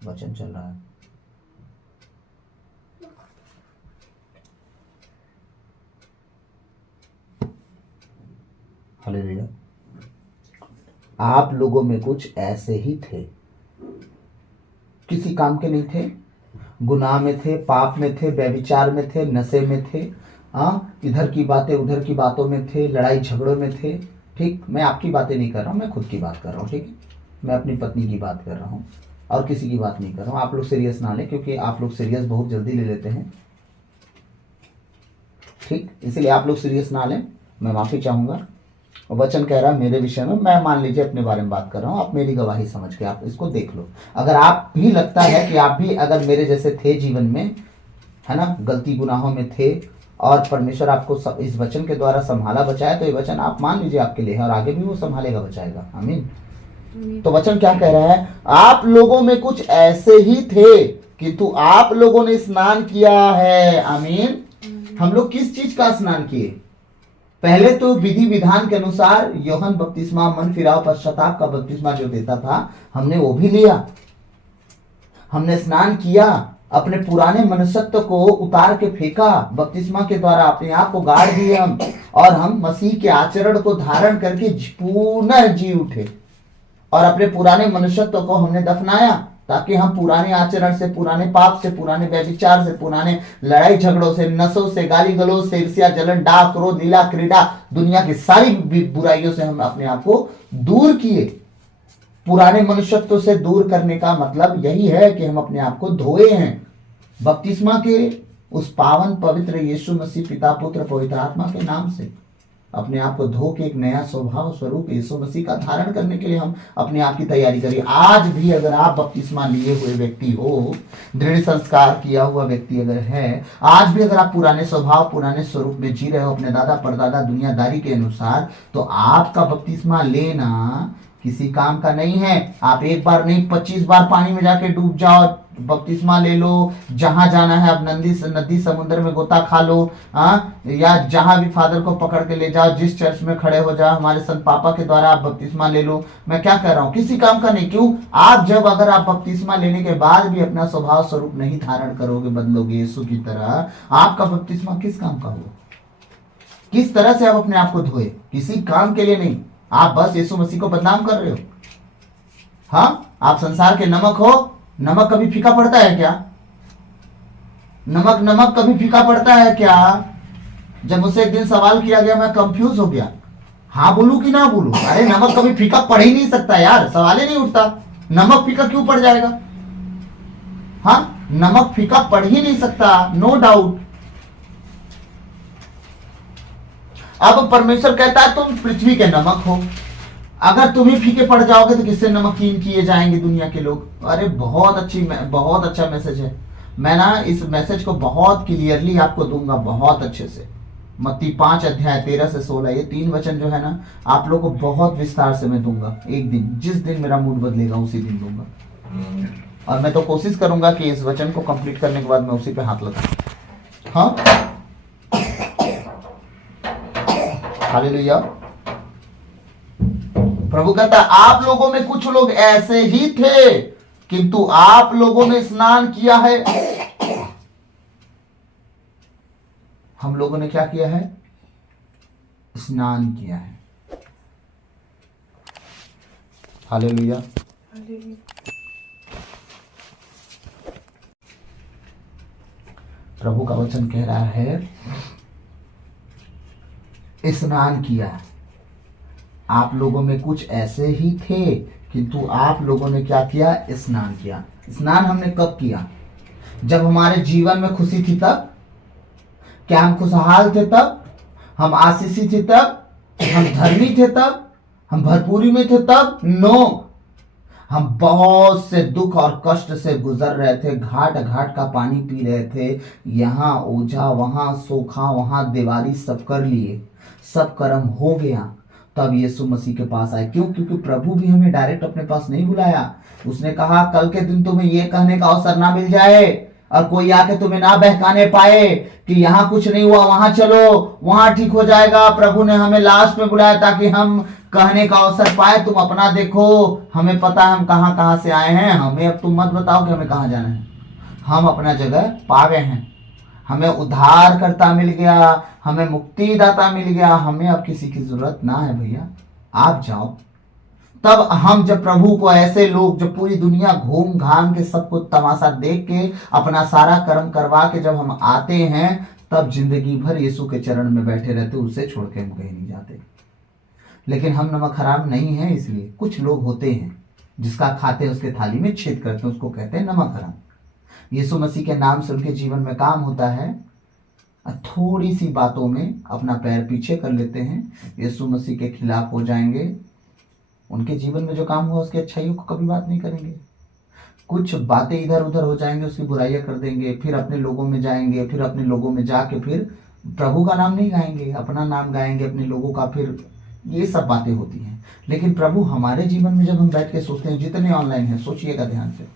वचन चल रहा है। हालेलुया। आप लोगों में कुछ ऐसे ही थे, किसी काम के नहीं थे, गुनाह में थे, पाप में थे, व्यभिचार में थे, नशे में थे, इधर की बातें उधर की बातों में थे, लड़ाई झगड़ों में थे, ठीक। मैं आपकी बातें नहीं कर रहा हूँ, मैं खुद की बात कर रहा हूँ, ठीक है। मैं अपनी पत्नी की बात कर रहा हूँ और किसी की बात नहीं कर रहा हूँ। आप लोग सीरियस ना लें, क्योंकि आप लोग सीरियस बहुत जल्दी ले लेते हैं, ठीक। इसलिए आप लोग सीरियस ना लें, मैं माफी चाहूंगा। वचन कह रहा है मेरे विषय में, मैं मान लीजिए अपने बारे में बात कर रहा हूँ, आप मेरी गवाही समझ के आप इसको देख लो। अगर आप भी लगता है कि आप भी अगर मेरे जैसे थे जीवन में, है ना, गलती गुनाहों में थे, और परमेश्वर आपको इस वचन के द्वारा संभाला बचाया, तो ये वचन आप मान लीजिए आपके लिए है, और आगे भी वो संभालेगा बचाएगा। आमीन। तो वचन क्या कह रहा है? आप लोगों में कुछ ऐसे ही थे, किंतु आप लोगों ने स्नान किया है। आमीन। हम लोग किस चीज का स्नान किए? पहले तो विधि विधान के अनुसार यूहन्ना बपतिस्मा, मन फिराव पश्चाताप का बपतिस्मा जो देता था, हमने वो भी लिया, हमने स्नान किया, अपने पुराने मनुष्यत्व को उतार के फेंका, बपतिस्मा के द्वारा अपने आप को गाड़ दिए हम, और हम मसीह के आचरण को धारण करके पुनः जी उठे, और अपने पुराने मनुष्यत्व को हमने दफनाया, ताकि हम पुराने आचरण से, पुराने पाप से, पुराने व्यभिचार से, पुराने लड़ाई झगड़ों से, नशों से, गाली गलौज से, ईर्ष्या, जलन, डाह, क्रोध, लीला, क्रीड़ा, दुनिया की सारी बुराइयों से हम अपने आप को दूर किए। पुराने मनुष्यत्व से दूर करने का मतलब यही है कि हम अपने आप को धोए हैं। बपतिस्मा के उस पावन पवित्र यीशु मसीह पिता पुत्र पवित्र आत्मा के नाम से अपने आप को धो के एक नया स्वभाव स्वरूप यीशु मसीह का धारण करने के लिए हम अपने आप की तैयारी करिए। आज भी अगर आप बपतिस्मा लिए हुए व्यक्ति हो, दृढ़ संस्कार किया हुआ व्यक्ति अगर है, आज भी अगर आप पुराने स्वभाव पुराने स्वरूप में जी रहे हो अपने दादा परदादा दुनियादारी के अनुसार, तो आपका बपतिस्मा लेना किसी काम का नहीं है। आप एक बार नहीं 25 बार पानी में जाके डूब जाओ, बपतिस्मा ले लो, जहां जाना है आप नदी समुद्र में गोता खा लो, या जहां भी फादर को पकड़ के ले जाओ, जिस चर्च में खड़े हो जाओ, हमारे संत पापा के द्वारा आप बपतिस्मा ले लो। मैं क्या कह रहा हूं? किसी काम का नहीं। क्यों? आप जब अगर आप बपतिस्मा लेने के बाद भी अपना स्वभाव स्वरूप नहीं धारण करोगे, बदलोगे यीशु की तरह, आपका बपतिस्मा किस काम का होगा? किस तरह से आप अपने आप को धोए? किसी काम के लिए नहीं। आप बस यीशु मसीह को बदनाम कर रहे हो। हाँ, आप संसार के नमक हो। नमक कभी फीका पड़ता है क्या? नमक कभी फीका पड़ता है क्या? जब मुझसे एक दिन सवाल किया गया, मैं कंफ्यूज हो गया, हाँ बोलूं कि ना बोलूं। अरे नमक कभी फीका पड़ ही नहीं सकता यार, सवाल ही नहीं उठता। नमक फीका क्यों पड़ जाएगा? हाँ, नमक फीका पड़ ही नहीं सकता, नो डाउट। अब परमेश्वर कहता है तुम पृथ्वी के नमक हो, अगर तुम ही फीके पड़ जाओगे तो किससे नमकीन किए जाएंगे दुनिया के लोग? अरे बहुत अच्छा मैसेज है। मैं ना इस मैसेज को बहुत क्लियरली आपको दूंगा, बहुत अच्छे से। मत्ती 5 अध्याय 13 से 16, ये 3 वचन जो है ना आप लोगों को बहुत विस्तार से मैं दूंगा। एक दिन, जिस दिन मेरा मूड बदलेगा उसी दिन दूंगा। और मैं तो कोशिश करूंगा कि इस वचन को कंप्लीट करने के बाद मैं उसी पे हाथ लगाऊं। हाँ, हालेलुया। प्रभु कहता आप लोगों में कुछ लोग ऐसे ही थे, किंतु आप लोगों ने स्नान किया है। हम लोगों ने क्या किया है? स्नान किया है। हालेलुया। प्रभु का वचन कह रहा है स्नान किया। आप लोगों में कुछ ऐसे ही थे, किंतु आप लोगों ने क्या किया? स्नान किया। स्नान हमने कब किया? जब हमारे जीवन में खुशी थी तब? क्या हम खुशहाल थे तब? हम आशीषित थे तब? हम धर्मी थे तब? हम भरपूरी में थे तब? नो, हम बहुत से दुख और कष्ट से गुजर रहे थे, घाट घाट का पानी पी रहे थे, यहाँ ओझा वहां सोखा वहां दीवारी सब कर लिए, सब कर्म हो गया, तब यीशु मसीह के पास आए। क्यों? क्योंकि प्रभु भी हमें डायरेक्ट अपने पास नहीं बुलाया। उसने कहा कल के दिन तुम्हें यह कहने का अवसर ना मिल जाए और कोई आके तुम्हें ना बहकाने पाए कि यहाँ कुछ नहीं हुआ, वहां चलो, वहां ठीक हो जाएगा। प्रभु ने हमें लास्ट में बुलाया ताकि हम कहने का अवसर पाए, तुम अपना देखो, हमें पता है हम कहां कहां से आए हैं, हमें अब तुम मत बताओ कि हमें कहां जाना है। हम अपना जगह पा गए हैं, हमें उद्धारकर्ता मिल गया, हमें मुक्तिदाता मिल गया, हमें अब किसी की जरूरत ना है। भैया आप जाओ। तब हम जब प्रभु को, ऐसे लोग जो पूरी दुनिया घूम घाम के सब कुछ तमाशा देख के अपना सारा कर्म करवा के जब हम आते हैं, तब जिंदगी भर यीशु के चरण में बैठे रहते, उससे छोड़ के हम कहीं नहीं जाते। लेकिन हम नमक हराम नहीं है, इसलिए कुछ लोग होते हैं जिसका खाते उसके थाली में छेद करते हैं, उसको कहते हैं नमक हराम। यीशु मसीह के नाम से उनके जीवन में काम होता है, थोड़ी सी बातों में अपना पैर पीछे कर लेते हैं, यीशु मसीह के खिलाफ हो जाएंगे, उनके जीवन में जो काम हुआ उसकी अच्छाइयों को कभी बात नहीं करेंगे, कुछ बातें इधर उधर हो जाएंगे, उसकी बुराइयां कर देंगे, फिर अपने लोगों में जाएंगे, फिर अपने लोगों में जाके फिर प्रभु का नाम नहीं गाएंगे, अपना नाम गाएंगे, अपने लोगों का, फिर ये सब बातें होती हैं। लेकिन प्रभु हमारे जीवन में जब हम बैठ के सोचते हैं, जितने ऑनलाइन हैं सोचिएगा ध्यान से,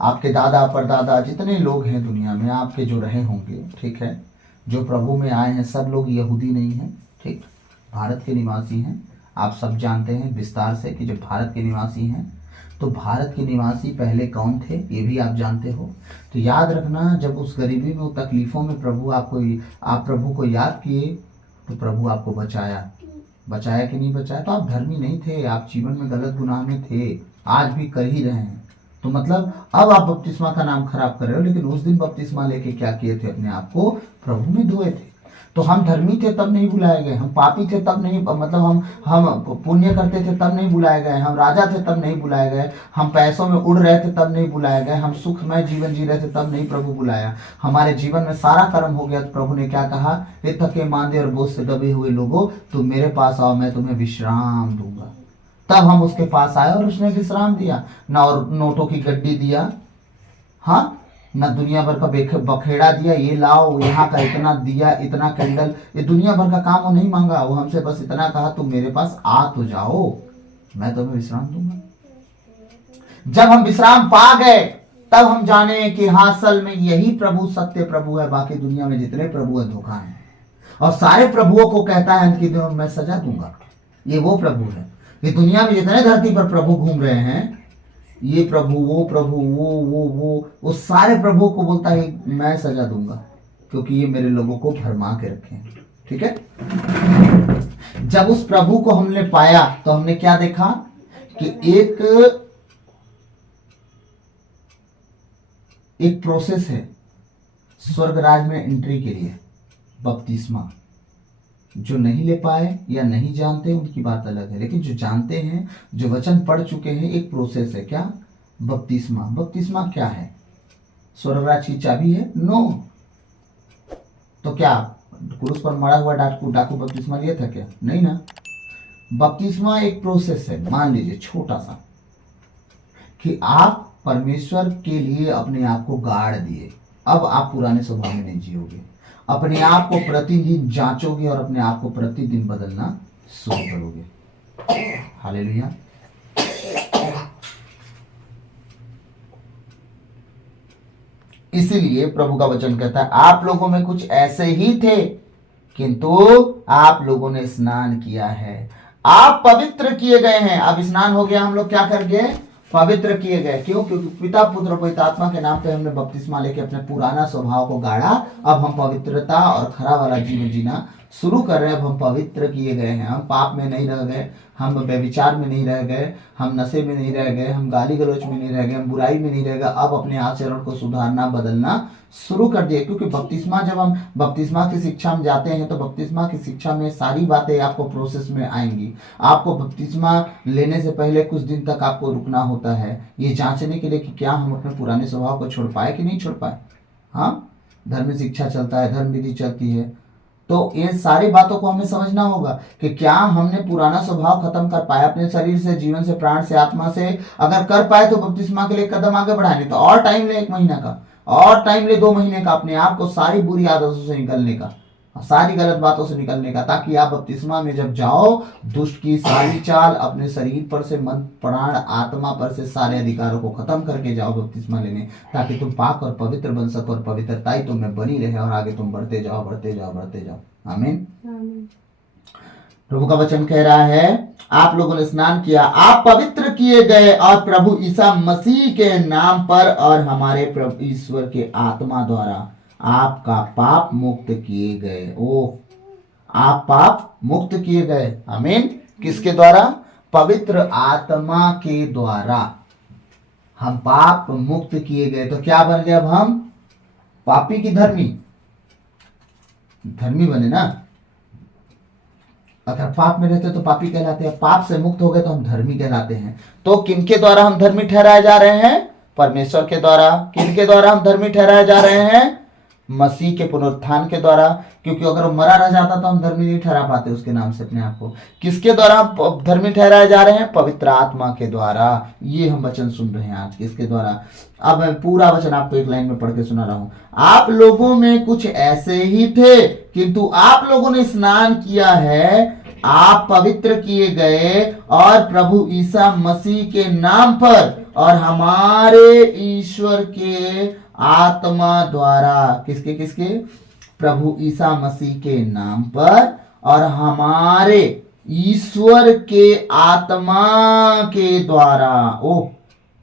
आपके दादा परदादा जितने लोग हैं दुनिया में, आपके जो रहे होंगे, ठीक है, जो प्रभु में आए हैं, सब लोग यहूदी नहीं हैं, ठीक, भारत के निवासी हैं। आप सब जानते हैं विस्तार से कि जब भारत के निवासी हैं, तो भारत के निवासी पहले कौन थे ये भी आप जानते हो। तो याद रखना, जब उस गरीबी में, उस तकलीफों में आप प्रभु को याद किए, तो प्रभु आपको बचाया कि नहीं बचाया? तो आप धर्मी नहीं थे, आप जीवन में गलत गुनाह में थे, आज भी कर ही रहे हैं। तो मतलब अब आप बपतिस्मा का नाम खराब कर रहे हो, लेकिन उस दिन बपतिस्मा लेके क्या किए थे? अपने आप को प्रभु में धोए थे। तो हम धर्मी थे तब नहीं बुलाए गए, हम पापी थे तब नहीं, मतलब हम पुण्य करते थे तब नहीं बुलाए गए, हम राजा थे तब नहीं बुलाए गए, हम पैसों में उड़ रहे थे तब नहीं बुलाए गए, हम सुखमय जीवन जी रहे थे तब नहीं प्रभु बुलाया। हमारे जीवन में सारा कर्म हो गया तो प्रभु ने क्या कहा? ये थके मांदे और बोझ से दबे हुए लोगों, तुम मेरे पास आओ, मैं तुम्हें विश्राम दूंगा। तब हम उसके पास आए और उसने विश्राम दिया, ना और नोटों की गड्डी दिया, हाँ, ना दुनिया भर का बखेड़ा दिया, ये लाओ यहाँ का इतना दिया, इतना कैंडल, ये दुनिया भर का काम वो नहीं मांगा। वो हमसे बस इतना कहा, तुम मेरे पास आ तो जाओ, मैं तुम्हें विश्राम दूंगा। जब हम विश्राम पा गए तब हम जाने कि हाँ, असल में यही प्रभु सत्य प्रभु है, बाकी दुनिया में जितने प्रभु है धोखा है। और सारे प्रभुओं को कहता है अंत के दिनों में मैं सजा दूंगा। ये वो प्रभु है। ये दुनिया में जितने धरती पर प्रभु घूम रहे हैं, ये प्रभु, वो प्रभु, वो सारे प्रभुओं को बोलता है मैं सजा दूंगा, क्योंकि ये मेरे लोगों को भरमा के रखे हैं। ठीक है। जब उस प्रभु को हमने पाया तो हमने क्या देखा कि एक प्रोसेस है स्वर्ग राज में एंट्री के लिए, बपतिस्मा। जो नहीं ले पाए या नहीं जानते उनकी बात अलग है, लेकिन जो जानते हैं, जो वचन पढ़ चुके हैं, एक प्रोसेस है। क्या? बपतिस्मा। बपतिस्मा क्या है? स्वर्ग राज की चाबी है? नो। तो क्या क्रूस पर मरा हुआ डाकू बपतिस्मा लिया था क्या? नहीं ना। बपतिस्मा एक प्रोसेस है, मान लीजिए छोटा सा, कि आप परमेश्वर के लिए अपने आप को गाड़ दिए, अब आप पुराने स्वभाव में नहीं जियोगे, अपने आप को प्रतिदिन जांचोगे और अपने आप को प्रतिदिन बदलना शुरू करोगे। हालेलुया। इसीलिए प्रभु का वचन कहता है आप लोगों में कुछ ऐसे ही थे, किंतु आप लोगों ने स्नान किया है, आप पवित्र किए गए हैं। अब स्नान हो गया, हम लोग क्या कर गए? पवित्र किए गए। क्यों? क्योंकि पिता पुत्र पवित्र आत्मा के नाम पे हमने बपतिस्मा लेके अपने पुराना स्वभाव को गाड़ा। अब हम पवित्रता और खरा वाला जीवन जीना शुरू कर रहे हैं। अब हम पवित्र किए गए हैं, हम पाप में नहीं रह गए, हम व्यभिचार में नहीं रह गए, हम नशे में नहीं रह गए, हम गाली गलौच में नहीं रह गए, हम बुराई में नहीं रह गए। अब अपने आचरण को सुधारना बदलना शुरू कर दिए। क्योंकि बपतिस्मा, जब हम बपतिस्मा की शिक्षा में जाते हैं तो बपतिस्मा की शिक्षा में सारी बातें आपको प्रोसेस में आएंगी। आपको बपतिस्मा लेने से पहले कुछ दिन तक आपको रुकना होता है, ये जांचने के लिए कि क्या हम अपने पुराने स्वभाव को छोड़ पाए कि नहीं छोड़ पाए। हाँ, धर्म शिक्षा चलता है, धर्म विधि चलती है, तो ये सारी बातों को हमें समझना होगा कि क्या हमने पुराना स्वभाव खत्म कर पाया अपने शरीर से, जीवन से, प्राण से, आत्मा से। अगर कर पाए तो बपतिस्मा के लिए कदम आगे बढ़ाने, तो और टाइम ले 1 महीना का, और टाइम ले 2 महीने का, अपने आप को सारी बुरी आदतों से निकलने का, सारी गलत बातों से निकलने का, ताकि आप बपतिस्मा में जब जाओ दुष्ट की सारी चाल अपने शरीर पर से, मन, प्राण, आत्मा पर से सारे अधिकारों को खत्म करके जाओ बपतिस्मा लेने, ताकि तुम पाक और पवित्र बन सको और पवित्रता ही तुम्हें बनी रहे और आगे तुम बढ़ते जाओ, बढ़ते जाओ, बढ़ते जाओ। आमीन। प्रभु का वचन कह रहा है आप लोगों ने स्नान किया, आप पवित्र किए गए और प्रभु ईसा मसीह के नाम पर और हमारे प्रभु ईश्वर के आत्मा द्वारा आपका पाप मुक्त किए गए। ओ, आप पाप मुक्त किए गए। आमीन। किसके द्वारा? पवित्र आत्मा के द्वारा हम पाप मुक्त किए गए। तो क्या बन गए? अब हम पापी की धर्मी, धर्मी बने ना। अगर पाप में रहते तो पापी कहलाते हैं, पाप से मुक्त हो गए तो हम धर्मी कहलाते हैं। तो किनके द्वारा हम धर्मी ठहराए जा रहे हैं? परमेश्वर के द्वारा। किनके द्वारा हम धर्मी ठहराए जा रहे हैं? मसीह के पुनरुत्थान के द्वारा। क्योंकि अगर वो मरा रह जाता तो हम धर्मी नहीं ठहरा पाते उसके नाम से अपने आप को। किसके द्वारा हम धर्मी ठहराए जा रहे हैं? पवित्र आत्मा के द्वारा। ये हम वचन सुन रहे हैं आज। किसके द्वारा? अब मैं पूरा वचन आपको एक लाइन में पढ़ के सुना रहा हूं। आप लोगों में कुछ ऐसे ही थे, किंतु आप लोगों ने स्नान किया है, आप पवित्र किए गए और प्रभु ईसा मसीह के नाम पर और हमारे ईश्वर के आत्मा द्वारा। किसके किसके? प्रभु ईसा मसीह के नाम पर और हमारे ईश्वर के आत्मा के द्वारा। ओ,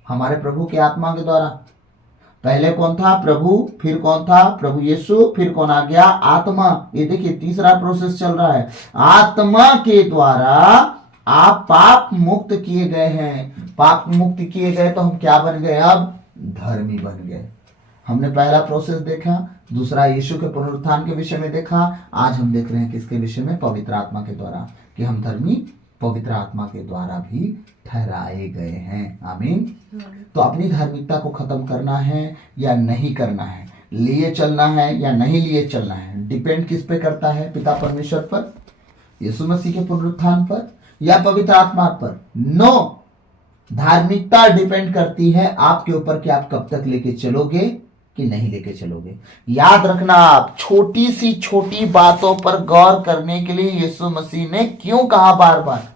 हमारे प्रभु के आत्मा के द्वारा। पहले कौन था? प्रभु। फिर कौन था? प्रभु यीशु। फिर कौन आ गया? आत्मा। ये देखिए तीसरा प्रोसेस चल रहा है। आत्मा के द्वारा आप पाप मुक्त किए गए हैं। पाप मुक्त किए गए तो हम क्या बन गए? अब धर्मी बन गए। हमने पहला प्रोसेस देखा, दूसरा यीशु के पुनरुत्थान के विषय में देखा, आज हम देख रहे हैं किसके विषय में? पवित्र आत्मा के द्वारा, कि हम धर्मी पवित्र आत्मा के द्वारा भी ठहराए गए हैं। आमीन। तो अपनी धार्मिकता को खत्म करना है या नहीं करना है, लिए चलना है या नहीं लिए चलना है, डिपेंड किस पे करता है? पिता परमेश्वर पर, यीशु मसीह के पुनरुत्थान पर या पवित्र आत्मा पर? नो, धार्मिकता डिपेंड करती है आपके ऊपर कि आप कब तक लेके चलोगे कि नहीं लेके चलोगे। याद रखना, आप छोटी सी छोटी बातों पर गौर करने के लिए यीशु मसीह ने क्यों कहा बार बार?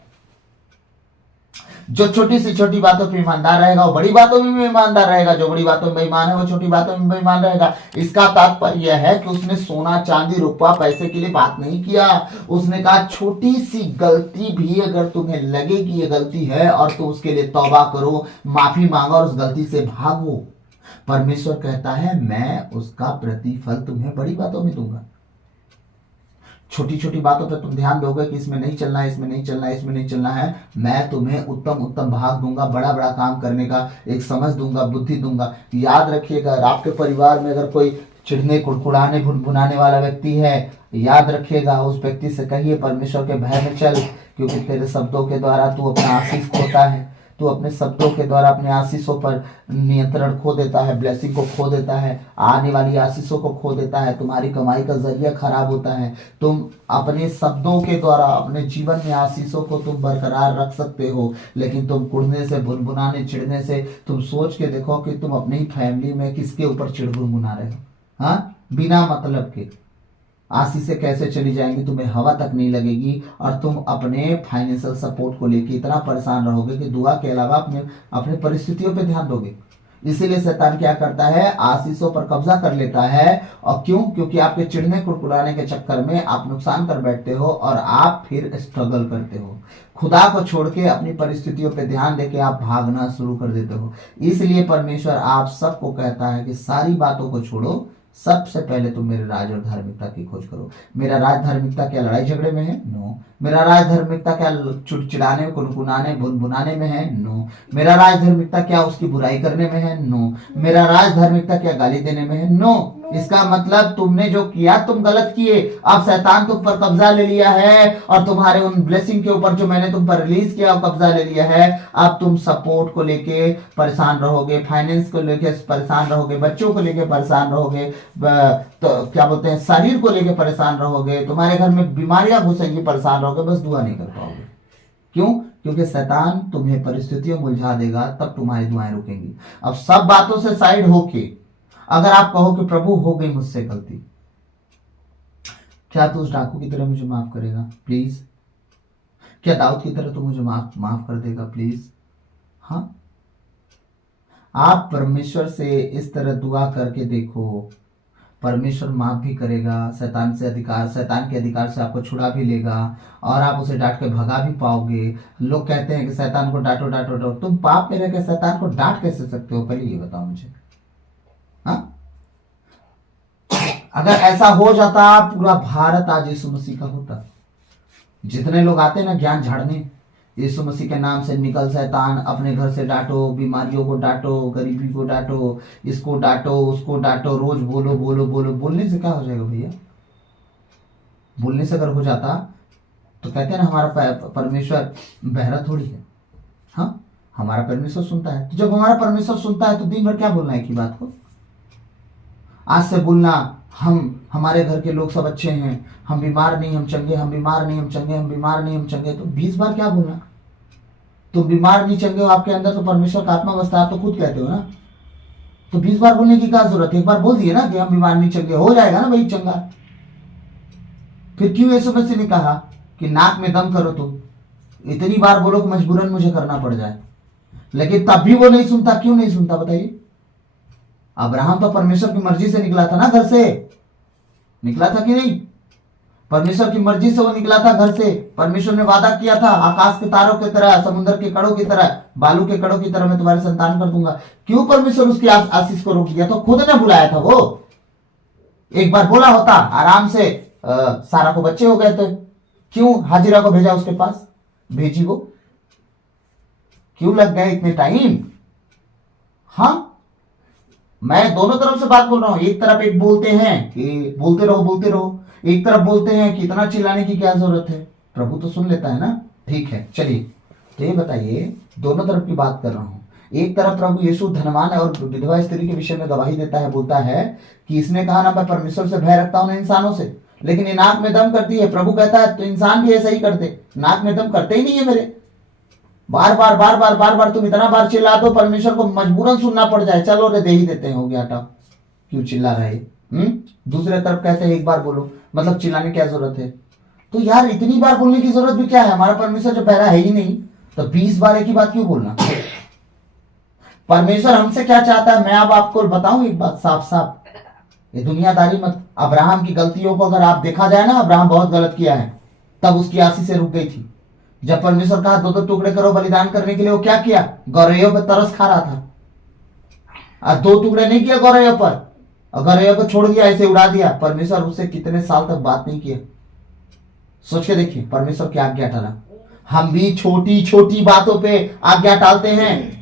जो छोटी सी छोटी बातों पर ईमानदार रहेगा वो बड़ी बातों में भी ईमानदार रहेगा, जो बड़ी बातों में बेईमान है वो छोटी बातों में बेईमान रहेगा। इसका तात्पर्य यह है कि उसने सोना चांदी रुपया पैसे के लिए बात नहीं किया। उसने कहा छोटी सी गलती भी अगर तुम्हें लगे कि ये गलती है और तुम उसके लिए तौबा करो, माफी मांगो और उस गलती से भागो, परमेश्वर कहता है मैं उसका प्रतिफल तुम्हें बड़ी बातों में दूंगा। छोटी छोटी बातों पर तुम ध्यान दोगे कि इसमें नहीं चलना है, इसमें नहीं चलना है, इसमें नहीं चलना है, मैं तुम्हें उत्तम उत्तम भाग दूंगा, बड़ा बड़ा काम करने का एक समझ दूंगा, बुद्धि दूंगा। याद रखिएगा, आपके परिवार में अगर कोई चिढ़ने, कुड़कुड़ाने, भुनभुनाने वाला व्यक्ति है, याद रखिएगा उस व्यक्ति से कहिए परमेश्वर के भय में चल, क्योंकि तेरे शब्दों के द्वारा तू अपना आशीष खोता है। तू अपने शब्दों के द्वारा अपने आशीषों पर नियंत्रण खो देता है, ब्लेसिंग को खो देता है, आने वाली आशीषों को खो देता है, तुम्हारी कमाई का जरिया खराब होता है। तुम अपने शब्दों के द्वारा अपने जीवन में आशीषों को तुम बरकरार रख सकते हो, लेकिन तुम कुड़ने से, भुनभुनाने, चिढ़ने से, तुम सोच के देखो कि तुम अपनी ही फैमिली में किसके ऊपर चिड़ भुनभुना रहे हो। हाँ, बिना मतलब के आशीषें कैसे चली जाएंगी, तुम्हें हवा तक नहीं लगेगी, और तुम अपने फाइनेंशियल सपोर्ट को लेकर इतना परेशान रहोगे कि दुआ के अलावा अपने अपने परिस्थितियों पे ध्यान दोगे। इसीलिए शैतान क्या करता है, आशीषों पर कब्जा कर लेता है। और क्यों? क्योंकि आपके चिढ़ने कुड़कुड़ाने के चक्कर में आप नुकसान कर बैठते हो और आप फिर स्ट्रगल करते हो। खुदा को छोड़ के अपनी परिस्थितियों पे ध्यान देके आप भागना शुरू कर देते हो। इसलिए परमेश्वर आप सबको कहता है कि सारी बातों को छोड़ो, सबसे पहले तुम मेरे राज और धार्मिकता की खोज करो। मेरा राज धार्मिकता क्या लड़ाई झगड़े में है? नो। मेरा राज धार्मिकता क्या चिड़चिड़ाने, कुनकुनाने, भुनभुनाने में है? नो। मेरा राज धार्मिकता क्या उसकी बुराई करने में है? नो। मेरा राज धार्मिकता क्या गाली देने में है? नो। इसका मतलब तुमने जो किया तुम गलत किए। अब शैतान तुम पर कब्जा ले लिया है और तुम्हारे उन ब्लेसिंग के ऊपर जो मैंने तुम पर रिलीज किया कब्जा ले लिया है। अब तुम सपोर्ट को लेके परेशान रहोगे, फाइनेंस को लेके परेशान रहोगे, बच्चों को लेके परेशान रहोगे, तो क्या बोलते हैं, शरीर को लेके परेशान रहोगे, तुम्हारे घर में बीमारियां घुसेंगी, परेशान रहोगे, बस दुआ नहीं कर पाओगे। क्यों? क्योंकि शैतान तुम्हें परिस्थितियों में उलझा देगा, तब तुम्हारी दुआएं रुकेंगी। अब सब बातों से साइड होके अगर आप कहो कि प्रभु हो गई मुझसे गलती, क्या तू उस डाकू की तरह मुझे माफ करेगा प्लीज? क्या दाऊद की तरह तू मुझे माफ कर देगा प्लीज? हाँ, आप परमेश्वर से इस तरह दुआ करके देखो, परमेश्वर माफ भी करेगा, शैतान के अधिकार से आपको छुड़ा भी लेगा, और आप उसे डांट के भगा भी पाओगे। लोग कहते हैं कि शैतान को डांटो डांटो डांटो, तुम पाप में रह के शैतान को डांट कैसे सकते हो? पहले ये बताओ मुझे। हाँ, अगर ऐसा हो जाता पूरा भारत आज यीशु मसीह का होता। जितने लोग आते ना ज्ञान झाड़ने, यीशु मसीह के नाम से निकल शैतान, अपने घर से डांटो, बीमारियों को डांटो, गरीबी को डांटो, इसको डांटो, उसको डांटो, रोज बोलो बोलो बोलो। बोलने से क्या हो जाएगा भैया? बोलने से अगर हो जाता तो कहते हैं ना हमारा परमेश्वर बहरा थोड़ी है। हाँ, हमारा परमेश्वर सुनता है। तो जब हमारा परमेश्वर सुनता है तो दिन भर क्या बोलना है की बात को? आज से बोलना हमारे घर के लोग सब अच्छे हैं, हम बीमार नहीं, हम चंगे, हम बीमार नहीं, हम चंगे, हम बीमार नहीं, हम चंगे। तो 20 बार क्या बोलना? तुम बीमार नहीं, चंगे हो, आपके अंदर तो परमेश्वर का आत्मा बसता है, आप तो खुद कहते हो ना। तो 20 बार बोलने की क्या जरूरत है? एक बार बोल दिए ना कि हम बीमार नहीं, चंगे, हो जाएगा ना भाई चंगा। फिर क्यों यीशु मसीह ने कहा कि नाक में दम करो? तुम इतनी बार बोलो कि मजबूरन मुझे करना पड़ जाए, लेकिन तब भी वो नहीं सुनता। क्यों नहीं सुनता बताइए? अब्राहम तो परमेश्वर की मर्जी से निकला था ना, घर से निकला था कि नहीं? परमेश्वर की मर्जी से वो निकला था घर से। परमेश्वर ने वादा किया था, आकाश के तारों की तरह, समुद्र के कड़ों की तरह, बालू के कड़ों की तरह मैं तुम्हारे संतान कर दूंगा। क्यों परमेश्वर उसकी आशीष को रोक दिया? तो खुद ने बुलाया था वो। एक बार बोला होता आराम से सारा को बच्चे हो गए थे। क्यों हाजिरा को भेजा उसके पास? भेजी वो, क्यों लग गए इतने टाइम? हाँ, मैं दोनों तरफ से बात बोल रहा हूं। एक तरफ एक बोलते हैं कि बोलते रहो, एक तरफ बोलते हैं कि इतना चिल्लाने की क्या जरूरत है, प्रभु तो सुन लेता है ना। ठीक है, चलिए तो ये बताइए, दोनों तरफ की बात कर रहा हूं। एक तरफ प्रभु यीशु धनवान और विधवा स्त्री के विषय में गवाही देता है, बोलता है कि इसने कहा ना मैं परमेश्वर से भय रखता हूं ना इंसानों से, लेकिन ये नाक में दम करती है। प्रभु कहता है तो इंसान भी ऐसा ही करते, नाक में दम करते ही नहीं है मेरे। बार बार बार बार बार बार तुम इतना बार चिल्ला दो, परमेश्वर को मजबूरन सुनना पड़ जाए, चलो रे दे ही देते हैं, हो गया था, क्यों चिल्ला रहे? दूसरे तरफ कहते हैं एक बार बोलो, मतलब चिल्लाने की क्या जरूरत है? तो यार इतनी बार बोलने की जरूरत भी क्या है? हमारा परमेश्वर जो बहरा है ही नहीं, तो 20 बार एक ही बात क्यों बोलना? परमेश्वर हमसे क्या चाहता है मैं अब आपको बताऊं एक बात साफ साफ, ये दुनियादारी मत। अब्राहम की गलतियों को अगर आप देखा जाए ना, अब्राहम बहुत गलत किया है, तब उसकी आशीष से रुक गई थी। जब परमेश्वर कहा 2-2 टुकड़े करो बलिदान करने के लिए, वो क्या किया? गौरैयों पर तरस खा रहा था, और 2 टुकड़े नहीं किया गौरैयों पर, और गौरैयों को छोड़ दिया, ऐसे उड़ा दिया। परमेश्वर उससे कितने साल तक बात नहीं किया, सोच के देखिए परमेश्वर की आज्ञा टाला। हम भी छोटी छोटी बातों पे आज्ञा टालते हैं।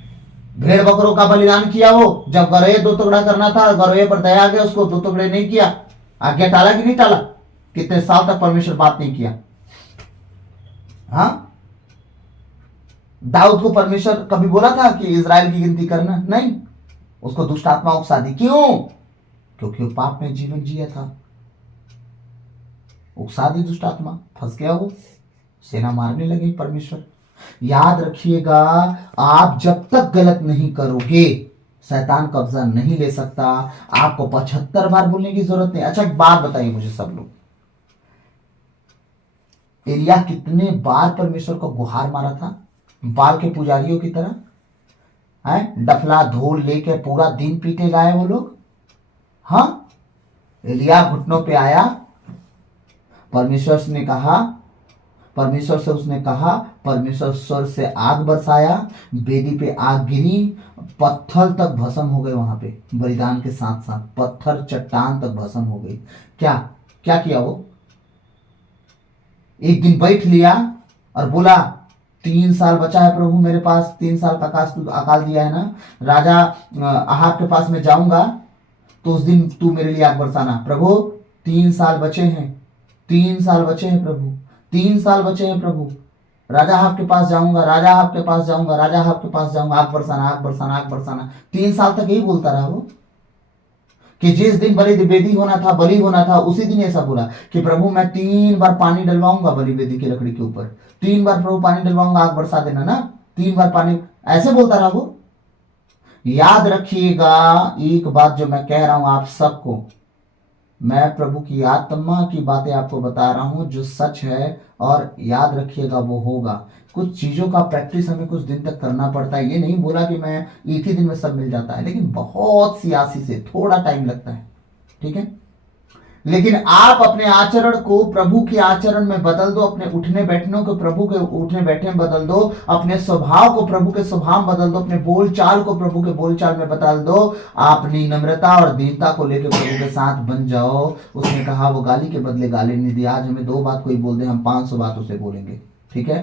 भेड़ बकरों का बलिदान किया वो, जब गौरैया 2 टुकड़ा करना था, गौरैया पर दया आ गया, उसको 2 टुकड़े नहीं किया। आज्ञा टाला कि नहीं टाला? कितने साल तक परमेश्वर बात नहीं किया? हाँ, दाऊद को परमेश्वर कभी बोला था कि इजराइल की गिनती करना? नहीं। उसको दुष्ट आत्मा उकसा दी। क्यों? क्योंकि वो पाप में जीवन जिया था। उकसा दी दुष्ट आत्मा, फंस गया वो, सेना मारने लगे परमेश्वर। याद रखिएगा, आप जब तक गलत नहीं करोगे शैतान कब्जा नहीं ले सकता। आपको 75 बार बोलने की जरूरत नहीं। अच्छा एक बात बताइए मुझे सब लोग, एलिया कितने बार परमेश्वर को गुहार मारा था बाल के पुजारियों की तरह? है डफला ढोल लेके पूरा दिन पीटे गाए वो लोग। हाँ, एलिया घुटनों पे आया, परमेश्वर से उसने कहा, परमेश्वर स्वर से आग बरसाया, वेदी पे आग गिरी, पत्थर तक भस्म हो गए। वहां पे बलिदान के साथ साथ पत्थर चट्टान तक भस्म हो गई। क्या क्या किया वो? एक दिन बैठ लिया और बोला 3 साल बचा है प्रभु मेरे पास, 3 साल का अकाल दिया है ना, राजा अहाब के पास में जाऊंगा तो उस दिन तू मेरे लिए आग बरसाना। प्रभु 3 साल बचे हैं, 3 साल बचे हैं प्रभु, 3 साल बचे हैं प्रभु, राजा अहाब के पास जाऊंगा, राजा अहाब के पास जाऊंगा, राजा अहाब के पास जाऊंगा, आग बरसाना, आग बरसाना, आग बरसाना। 3 साल तक यही बोलता रहा वो, कि जिस दिन बलि होना था उसी दिन ऐसा बोला कि प्रभु मैं 3 बार पानी डलवाऊंगा बलि वेदी की लकड़ी के ऊपर, 3 बार प्रभु पानी डलवाऊंगा, आग बरसा देना ना, 3 बार पानी, ऐसे बोलता रहा वो। याद रखिएगा एक बात जो मैं कह रहा हूं आप सबको, मैं प्रभु की आत्मा की बातें आपको बता रहा हूं जो सच है, और याद रखिएगा वो होगा। कुछ चीजों का प्रैक्टिस हमें कुछ दिन तक करना पड़ता है। ये नहीं बोला कि मैं एक ही दिन में सब मिल जाता है, लेकिन बहुत सियासी से थोड़ा टाइम लगता है, ठीक है। लेकिन आप अपने आचरण को प्रभु के आचरण में बदल दो, अपने उठने बैठने को प्रभु के उठने बैठने में बदल दो, अपने स्वभाव को प्रभु के स्वभाव में बदल दो, अपने बोलचाल को प्रभु के बोलचाल में बदल दो, अपनी नम्रता और दीनता को लेकर प्रभु के साथ बन जाओ। उसने कहा वो गाली के बदले गाली नहीं दी। आज हमें 2 बात कोई बोल दे, हम 500 बात उसे बोलेंगे, ठीक है।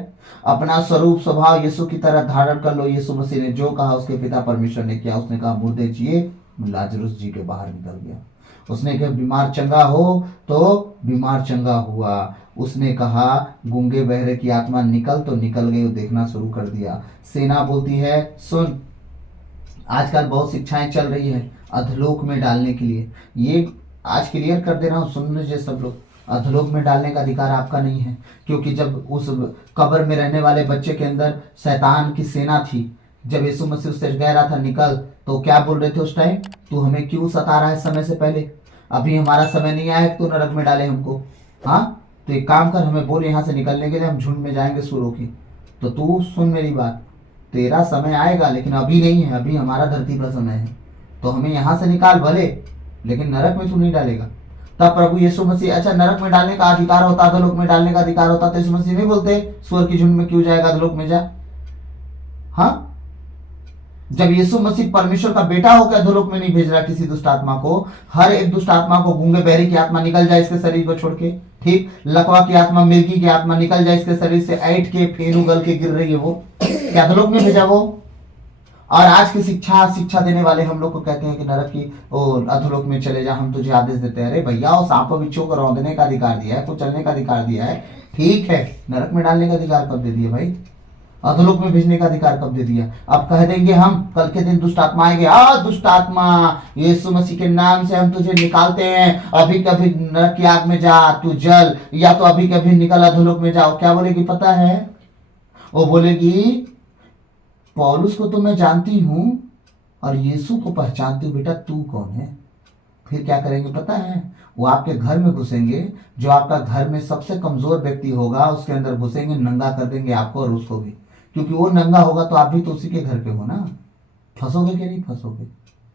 अपना स्वरूप स्वभाव यीशु की तरह धारण कर लो। यीशु मसीह ने जो कहा उसके पिता परमेश्वर ने किया। उसने कहा मुर्दे जिए, लाजरुस जी के बाहर निकल गया। उसने कहा बीमार चंगा हो तो बीमार चंगा हुआ। उसने कहा गूंगे बहरे की आत्मा निकल तो निकल गई, वो देखना शुरू कर दिया। सेना बोलती है सुन, आजकल बहुत शिक्षाएं चल रही है अधलोक में डालने के लिए। ये आज क्लियर कर दे रहा हूँ, सुन लीजिए सब लोग, अधलोक में डालने का अधिकार आपका नहीं है। क्योंकि जब उस कब्र में रहने वाले बच्चे के अंदर शैतान की सेना थी, जब यीशु मसीह उससे कह रहा था निकल, तो क्या बोल रहे थे उस टाइम? तू हमें क्यों सता रहा है समय से पहले? अभी हमारा समय नहीं आया कि तू नरक में डाले हमको। हाँ, तो एक काम कर, हमें बोल यहाँ से निकलने के लिए, हम झुंड में जाएंगे सूरों की। तो तू सुन मेरी बात, तेरा समय आएगा लेकिन अभी नहीं है, अभी हमारा धरती पर समय है, तो हमें यहाँ से निकाल भले, लेकिन नरक में तू नहीं डालेगा। तब प्रभु यीशु मसीह, अच्छा नरक में डालने का अधिकार होता, अधोलोक में डालने का अधिकार होता, तो यीशु मसीह नहीं बोलते सुअर की झुंड में क्यों जाएगा, अधोलोक में जा। हाँ, जब यीशु मसीह परमेश्वर का बेटा होकर अधोलोक में नहीं भेज रहा किसी दुष्ट आत्मा को, हर एक दुष्ट आत्मा को, गूंगे बहरे की आत्मा निकल जाए इसके शरीर को छोड़ के, ठीक, लकवा की आत्मा, मिर्गी की आत्मा निकल जाए इसके शरीर से, ऐठ के फेनू गल के गिर रही है वो, क्या अधोलोक में भेजा वो? और आज की शिक्षा देने वाले हम लोग को कहते हैं कि नरक की अधोलोक में चले जा, हम तुझे आदेश देते हैं। अरे भैया, वो सांप बिच्छू को रौंदने का अधिकार दिया है, को चलने का अधिकार दिया है, ठीक है, नरक में डालने का अधिकार कब दे दिया भाई? अधोलोक में भेजने का अधिकार कब दे दिया? अब कह देंगे हम कल के दिन दुष्ट आत्मा आएंगे, दुष्ट आत्मा यीशु मसीह के नाम से हम तुझे निकालते हैं, अभी कभी नरक की आग में जा तू जल, या तो अभी कभी निकल अधोलोक में जाओ। क्या बोलेगी पता है? वो बोलेगी पौलुस को तो मैं जानती हूं और यीशु को पहचानती हूं, बेटा तू कौन है? फिर क्या करेंगे पता है? वो आपके घर में घुसेंगे, जो आपका घर में सबसे कमजोर व्यक्ति होगा उसके अंदर घुसेंगे, नंगा कर देंगे आपको और उसको भी, क्योंकि वो नंगा होगा तो आप भी तो उसी के घर के हो ना। फंसोगे कि नहीं फंसोगे?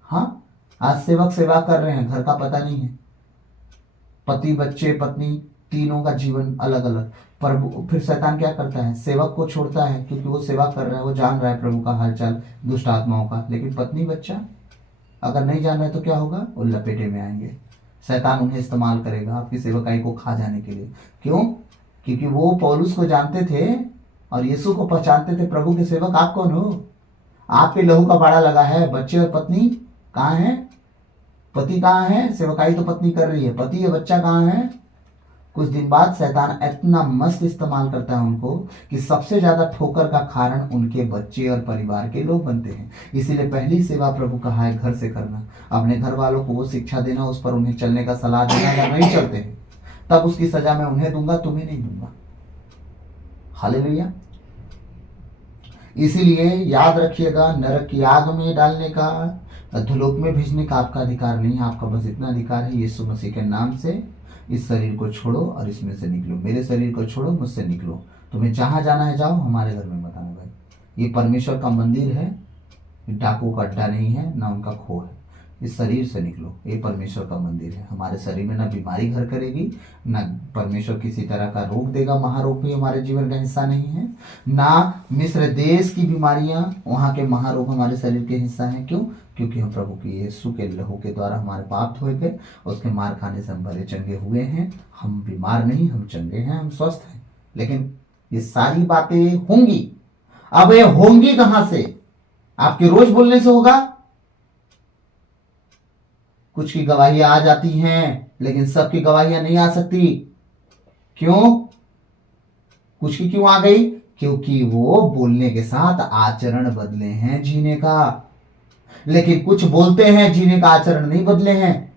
हाँ, आज सेवक सेवा कर रहे हैं, घर का पता नहीं है, पति बच्चे पत्नी तीनों का जीवन अलग अलग, पर फिर शैतान क्या करता है? सेवक को छोड़ता है, क्योंकि वो सेवा कर रहा है, वो जान रहा है प्रभु का हालचाल दुष्ट आत्माओं का, लेकिन पत्नी बच्चा अगर नहीं जान रहा है तो क्या होगा? वो लपेटे में आएंगे, शैतान उन्हें इस्तेमाल करेगा आपकी सेवकाई को खा जाने के लिए। क्यों? क्योंकि वो पौलुस को जानते थे और यीशु को पहचानते थे। प्रभु के सेवक आप कौन हो? आपके लहू का बाड़ा लगा है, बच्चे और पत्नी कहाँ है? पति कहाँ है? सेवकाई तो पत्नी कर रही है, पति या बच्चा कहाँ है? कुछ दिन बाद शैतान इतना मस्त इस्तेमाल करता है उनको कि सबसे ज्यादा ठोकर का कारण उनके बच्चे और परिवार के लोग बनते हैं। इसीलिए पहली सेवा प्रभु कहा है घर से करना, अपने घर वालों को वो शिक्षा देना, उस पर उन्हें चलने का सलाह देना। अगर नहीं चलते हैं तब उसकी सजा मैं उन्हें दूंगा, तुम्हें नहीं दूंगा। हालेलुया। इसीलिए याद रखिएगा, नरक की आग में डालने का, अधोलोक में भेजने का आपका अधिकार नहीं है। आपका बस इतना अधिकार है, यीशु मसीह के नाम से इस शरीर को छोड़ो और इसमें से निकलो। मेरे शरीर को छोड़ो, मुझसे निकलो। तुम्हें जहां जाना है जाओ, हमारे घर में मत आना भाई। ये परमेश्वर का मंदिर है, डाकू का अड्डा नहीं है, ना उनका खो है। इस शरीर से निकलो, ये परमेश्वर का मंदिर है। हमारे शरीर में ना बीमारी घर करेगी, ना परमेश्वर किसी तरह का रोग देगा। महारोग भी हमारे जीवन का हिस्सा नहीं है। ना मिस्र देश की बीमारियां, वहां के महारोग हमारे शरीर के हिस्सा हैं। क्यों? क्योंकि हम प्रभु की यीशु के लहू के द्वारा हमारे पाप धोए गए, उसके मार खाने से हम भले चंगे हुए हैं। हम बीमार नहीं, हम चंगे हैं, हम स्वस्थ हैं। लेकिन ये सारी बातें होंगी। अब ये होंगी कहां से? आपके रोज बोलने से होगा? कुछ की गवाहियां आ जाती हैं, लेकिन सबकी गवाहियां नहीं आ सकती। क्यों? कुछ की क्यों आ गई? क्योंकि वो बोलने के साथ आचरण बदले हैं जीने का। लेकिन कुछ बोलते हैं, जीने का आचरण नहीं बदले हैं।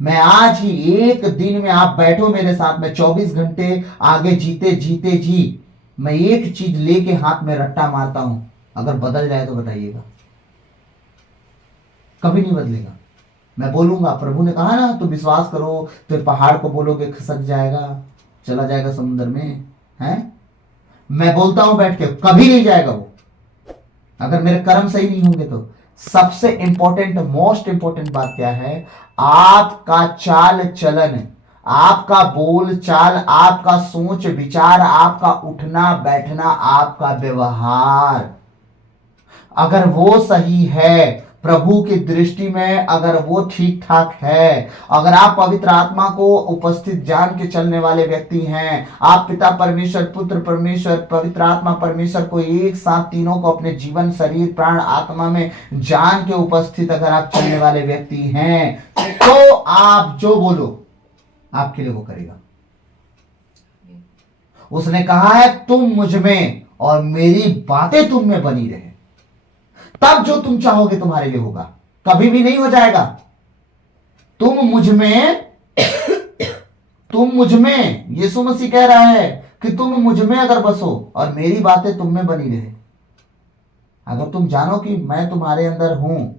मैं आज ही एक दिन में, आप बैठो मेरे साथ में 24 घंटे आगे जीते जीते जी, मैं एक चीज लेके हाथ में रट्टा मारता हूं। अगर बदल जाए तो बताइएगा। कभी नहीं बदलेगा। मैं बोलूंगा, प्रभु ने कहा ना, तो विश्वास करो, तो पहाड़ को बोलोगे खसक जाएगा, चला जाएगा समुद्र में, है? मैं बोलता हूं बैठ के, कभी नहीं जाएगा वो, अगर मेरे कर्म सही नहीं होंगे तो। सबसे इंपॉर्टेंट, मोस्ट इंपॉर्टेंट बात क्या है? आपका चाल चलन, आपका बोल चाल, आपका सोच विचार, आपका उठना बैठना, आपका व्यवहार, अगर वो सही है प्रभु की दृष्टि में, अगर वो ठीक ठाक है, अगर आप पवित्र आत्मा को उपस्थित जान के चलने वाले व्यक्ति हैं, आप पिता परमेश्वर, पुत्र परमेश्वर, पवित्र आत्मा परमेश्वर को एक साथ तीनों को अपने जीवन, शरीर, प्राण, आत्मा में जान के उपस्थित अगर आप चलने वाले व्यक्ति हैं, तो आप जो बोलो आपके लिए वो करेगा। उसने कहा है तुम मुझ में और मेरी बातें तुम में बनी रहे, तब जो तुम चाहोगे तुम्हारे लिए होगा। कभी भी नहीं हो जाएगा। तुम मुझ में, यीशु मसीह कह रहा है कि तुम मुझ में अगर बसो और मेरी बातें तुम में बनी रहे, अगर तुम जानो कि मैं तुम्हारे अंदर हूं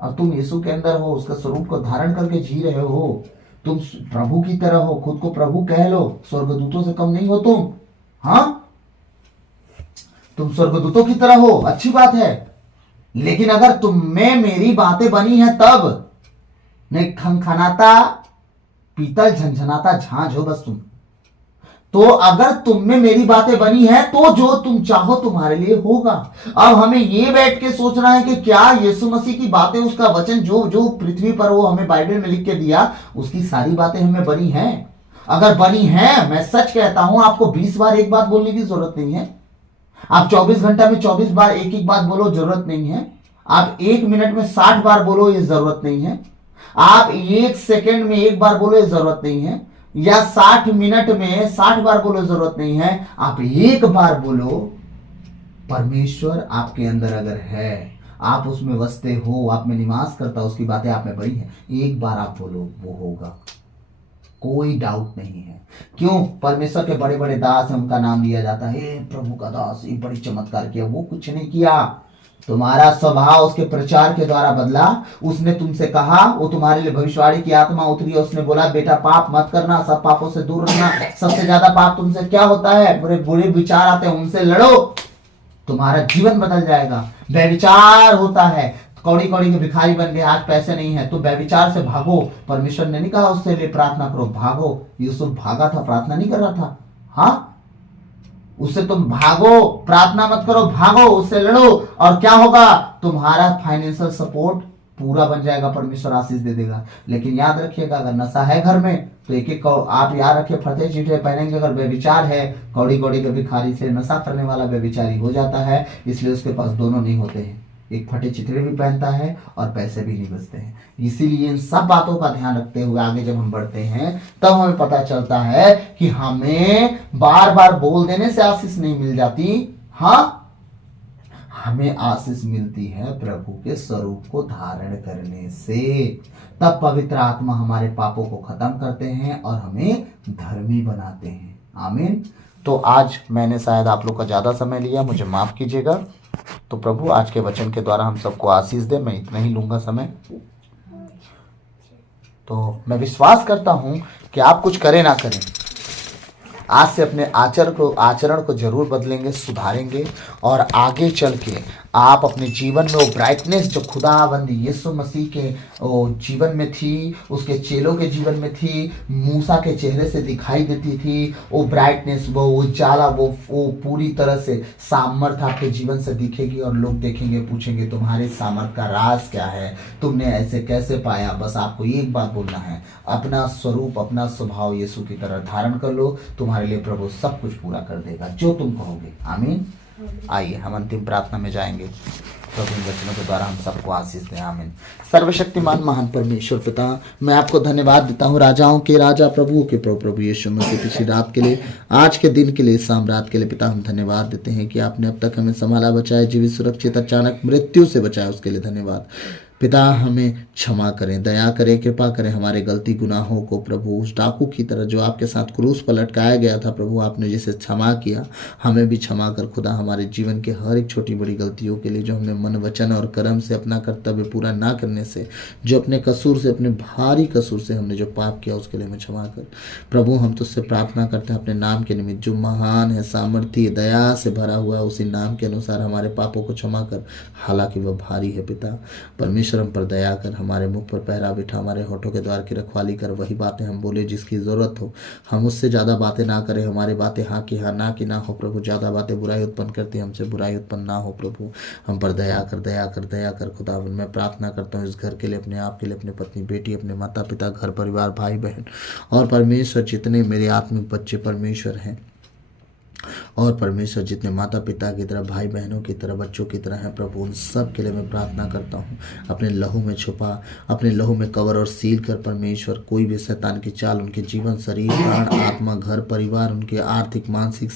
और तुम यीशु के अंदर हो, उसका स्वरूप को धारण करके जी रहे हो, तुम प्रभु की तरह हो, खुद को प्रभु कह लो, स्वर्गदूतों से कम नहीं हो तुम। हाँ, तुम स्वर्गदूतों की तरह हो, अच्छी बात है। लेकिन अगर तुम में मेरी बातें बनी है तब, नहीं खनखनाता पीतल झंझनाता झांझ हो बस तुम। तो अगर तुम में मेरी बातें बनी है तो जो तुम चाहो तुम्हारे लिए होगा। अब हमें ये बैठ के सोचना है कि क्या यीशु मसीह की बातें, उसका वचन जो जो पृथ्वी पर वो हमें बाइबल में लिख के दिया, उसकी सारी बातें हमें बनी हैं? अगर बनी है, मैं सच कहता हूं, आपको 20 बार एक बात बोलने की जरूरत नहीं है। आप 24 घंटा में 24 बार एक एक बात बोलो, जरूरत नहीं है। आप 1 मिनट में 60 बार बोलो, ये जरूरत नहीं है। आप 1 सेकंड में 1 बार बोलो, ये जरूरत नहीं है। या 60 मिनट में 60 बार बोलो, जरूरत नहीं है। आप 1 बार बोलो। परमेश्वर आपके अंदर अगर है, आप उसमें बसते हो, आप में निवास करता, उसकी बातें आप में बड़ी हैं, 1 बार आप बोलो, वो होगा, कोई डाउट नहीं है। क्यों? परमेश्वर के बड़े बड़े दास हैं, उनका नाम लिया जाता है, प्रभु का दास, ये बड़ी चमत्कार किया। वो कुछ नहीं किया, तुम्हारा स्वभाव उसके प्रचार के द्वारा बदला। उसने तुमसे कहा, वो तुम्हारे लिए भविष्यवाणी की आत्मा उतरी, उसने बोला बेटा पाप मत करना, सब पापों से दूर रहना। सबसे ज्यादा पाप तुमसे क्या होता है? बुरे बुरे विचार आते हैं, उनसे लड़ो, तुम्हारा जीवन बदल जाएगा। व्यभिचार होता है, कौड़ी कौड़ी के भिखारी बन गए, आज पैसे नहीं है, तो व्यभिचार से भागो। परमेश्वर ने नहीं कहा उससे लिए प्रार्थना करो, भागो। यूसुफ भागा था, प्रार्थना नहीं कर रहा था। हाँ, उससे तुम भागो, प्रार्थना मत करो, भागो, उससे लड़ो, और क्या होगा? तुम्हारा फाइनेंशियल सपोर्ट पूरा बन जाएगा, परमेश्वर आशीष दे देगा। लेकिन याद रखिएगा, अगर नशा है घर में तो एक एक आप याद रखिए, फटे चीटे पहनेंगे। अगर व्यभिचार है, कौड़ी कौड़ी के भिखारी से नशा करने वाला व्यभिचारी हो जाता है, इसलिए उसके पास दोनों नहीं होते हैं। एक फटे चिथड़े भी पहनता है और पैसे भी नहीं बचते हैं। इसीलिए इन सब बातों का ध्यान रखते हुए आगे जब हम बढ़ते हैं तब हमें पता चलता है कि हमें बार बार बोल देने से आशीष नहीं मिल जाती। हाँ, हमें आशीष मिलती है प्रभु के स्वरूप को धारण करने से। तब पवित्र आत्मा हमारे पापों को खत्म करते हैं और हमें धर्मी बनाते हैं। आमीन। तो आज मैंने शायद आप लोग का ज़्यादा समय लिया, मुझे माफ़ कीजिएगा। तो प्रभु आज के वचन के द्वारा हम सबको आशीष दे। मैं इतना ही लूँगा समय। तो मैं विश्वास करता हूँ कि आप कुछ करें ना करें, आज से अपने आचरण को जरूर बदलेंगे, सुधारेंगे और आगे चल के आप अपने जीवन में वो ब्राइटनेस जो खुदाबंद यीशु मसीह के जीवन में थी, उसके चेलों के जीवन में थी, मूसा के चेहरे से दिखाई देती थी, वो ब्राइटनेस, वो उजाला, वो पूरी तरह से सामर्थ आपके जीवन से दिखेगी और लोग देखेंगे, पूछेंगे तुम्हारे सामर्थ का राज क्या है, तुमने ऐसे कैसे पाया। बस आपको एक बात बोलना है, अपना स्वरूप, अपना स्वभाव यीशु की तरह धारण कर लो, तुम्हारे लिए प्रभु सब कुछ पूरा कर देगा जो तुम कहोगे। आमीन। आइए हम अंतिम प्रार्थना में जाएंगे। प्रभु इन वचनों के द्वारा हम सबको आशीष दें। आमीन। सर्वशक्तिमान महान परमेश्वर पिता, मैं आपको धन्यवाद देता हूँ, राजाओं के राजा, प्रभुओं के प्रभु यीशु मसीह, पिछली रात के लिए, आज के दिन के लिए, शाम रात के लिए पिता हम धन्यवाद देते हैं कि आपने अब तक हमें संभाला, बचाया, जीवित, सुरक्षित, अचानक मृत्यु से बचाया, उसके लिए धन्यवाद। पिता हमें क्षमा करें, दया करें, कृपा करें, हमारे गलती गुनाहों को प्रभु उस डाकू की तरह जो आपके साथ क्रूस पर लटकाया गया था प्रभु, आपने जिसे क्षमा किया, हमें भी क्षमा कर खुदा, हमारे जीवन के हर एक छोटी बड़ी गलतियों के लिए जो हमने मन, वचन और कर्म से अपना कर्तव्य पूरा ना करने से, जो अपने कसूर से, अपने भारी कसूर से हमने जो पाप किया उसके लिए हमें क्षमा कर। प्रभु हम तुझसे प्रार्थना करते हैं अपने नाम के निमित्त, जो महान है, सामर्थ्य, दया से भरा हुआ है, उसी नाम के अनुसार हमारे पापों को क्षमा कर, हालांकि वह भारी है। पिता परमेश्वर हम पर दया कर, हमारे मुख पर पहरा बिठा, हमारे होठों के द्वार की रखवाली कर, वही बातें हम बोले जिसकी ज़रूरत हो, हम उससे ज़्यादा बातें ना करें, हमारी बातें हाँ की हाँ, ना कि ना हो प्रभु। ज़्यादा बातें बुराई उत्पन्न करती, हमसे बुराई उत्पन्न ना हो प्रभु। हम पर दया कर, दया कर, दया कर खुदा। मैं प्रार्थना करता हूँ इस घर के लिए, अपने आप के लिए, अपने पत्नी, बेटी, अपने माता पिता, घर परिवार, भाई बहन और परमेश्वर जितने मेरे आत्मिक बच्चे परमेश्वर हैं, और परमेश्वर जितने माता पिता की तरह, भाई बहनों की तरह, बच्चों की तरह हैं प्रभु, उन सब के लिए मैं प्रार्थना करता हूँ, अपने लहू में छुपा, अपने लहू में कवर और सील कर परमेश्वर। कोई भी शैतान की चाल उनके जीवन, शरीर, प्राण, आत्मा, घर परिवार, उनके आर्थिक, मानसिक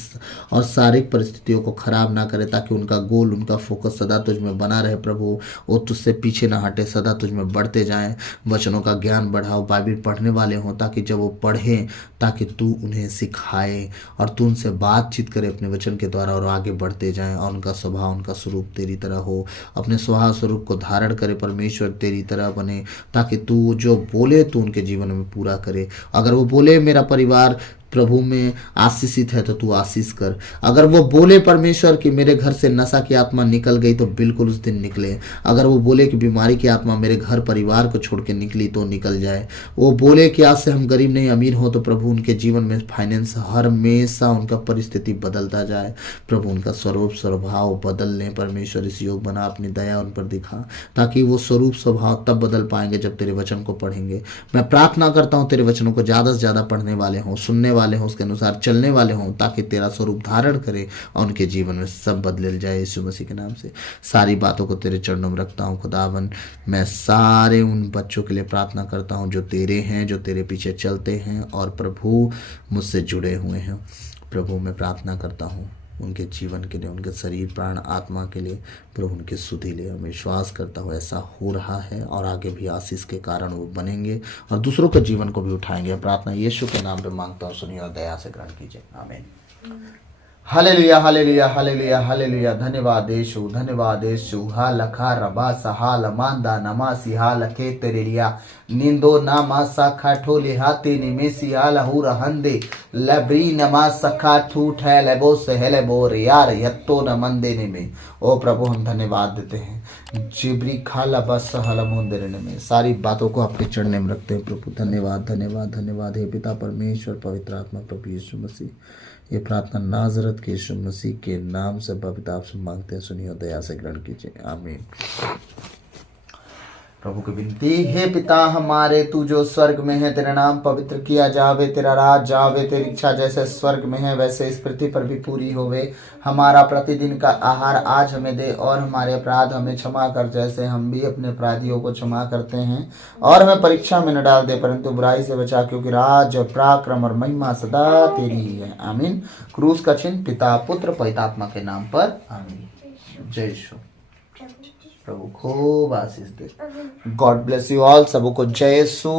और शारीरिक परिस्थितियों को खराब ना करे, ताकि उनका गोल, उनका फोकस सदा तुझ में बना रहे प्रभु। वो तुझसे पीछे ना हटे, सदा तुझ में बढ़ते जाएं। वचनों का ज्ञान बढ़ाओ, बाइबिल पढ़ने वाले हों, ताकि जब वो पढ़ें, ताकि तू उन्हें सिखाए और तू उनसे बातचीत करे अपने वचन के द्वारा, और आगे बढ़ते जाएं और उनका स्वभाव, उनका स्वरूप तेरी तरह हो। अपने स्वभाव स्वरूप को धारण करे परमेश्वर, तेरी तरह बने, ताकि तू जो बोले तू उनके जीवन में पूरा करे। अगर वो बोले मेरा परिवार प्रभु में आशीषित है तो तू आशीष कर। अगर वो बोले परमेश्वर कि मेरे घर से नशा की आत्मा निकल गई तो बिल्कुल उस दिन निकले। अगर वो बोले कि बीमारी की आत्मा मेरे घर परिवार को छोड़ के निकली तो निकल जाए। वो बोले कि आज से हम गरीब नहीं अमीर हो, तो प्रभु उनके जीवन में फाइनेंस हर हमेशा उनका परिस्थिति बदलता जाए प्रभु, उनका स्वरूप स्वभाव बदल लें परमेश्वर। इस योग बना, अपनी दया उन पर दिखा, ताकि वो स्वरूप स्वभाव तब बदल पाएंगे जब तेरे वचन को पढ़ेंगे। मैं प्रार्थना करता हूँ तेरे वचनों को ज़्यादा से ज़्यादा पढ़ने वाले हों, सुनने वाले हों, उसके अनुसार चलने वाले हों, ताकि तेरा स्वरूप धारण करे और उनके जीवन में सब बदल जाए। यीशु मसीह के नाम से सारी बातों को तेरे चरणों में रखता हूँ खुदावन। मैं सारे उन बच्चों के लिए प्रार्थना करता हूँ जो तेरे हैं, जो तेरे पीछे चलते हैं और प्रभु मुझसे जुड़े हुए हैं। प्रभु मैं प्रार्थना करता हूँ उनके जीवन के लिए, उनके शरीर, प्राण, आत्मा के लिए प्रभु, उनके सुधि लिए। मैं विश्वास करता हूँ ऐसा हो रहा है और आगे भी आशीष के कारण वो बनेंगे और दूसरों के जीवन को भी उठाएंगे। प्रार्थना यीशु के नाम पे मांगता हूँ, सुनिए और दया से ग्रहण कीजिए। आमीन। Hallelujah, hallelujah, hallelujah, hallelujah. धन्यवाद यीशु, धन्यवाद यीशु। हा लखा रबा सहा लमांदा नमा सिहा लखे तेरेलिया निंदो नामा सखा ठोले हाथे निमेसी आलहू रहंदे लबरी नमा सखा ठूठ है लेबो सहले बोर यार यत्तो न मंदे में। ओ प्रभु हम धन्यवाद देते हैं, जिब्री खाला बस हलमोंदे में सारी बातों को आपके चढ़ने में रखते हैं प्रभु। धन्यवाद, धन्यवाद, धन्यवाद हे पिता परमेश्वर, पवित्र आत्मा, प्रभु यीशु मसीह। ये प्रार्थना नाजरत के यीशु मसीह के नाम से पवित्र आपसे मांगते हैं, सुनिए दया से ग्रहण कीजिए। आमीन। प्रभु की विनती, हे पिता हमारे, तू जो स्वर्ग में है, तेरा नाम पवित्र किया जावे, तेरा राज जावे, तेरी इच्छा जैसे स्वर्ग में है वैसे इस पृथ्वी पर भी पूरी होवे। हमारा प्रतिदिन का आहार आज हमें दे, और हमारे अपराध हमें क्षमा कर जैसे हम भी अपने अपराधियों को क्षमा करते हैं। और हमें परीक्षा में न डाल दे, परंतु बुराई से बचा, क्योंकि राज पराक्रम और महिमा सदा तेरी ही है। आमीन। क्रूस का चिन्ह पिता पुत्र पवित्र आत्मा के नाम पर। आमीन। जय यीशु। प्रभु खूब आशीष दे। God bless you all. सबको जय यीशु।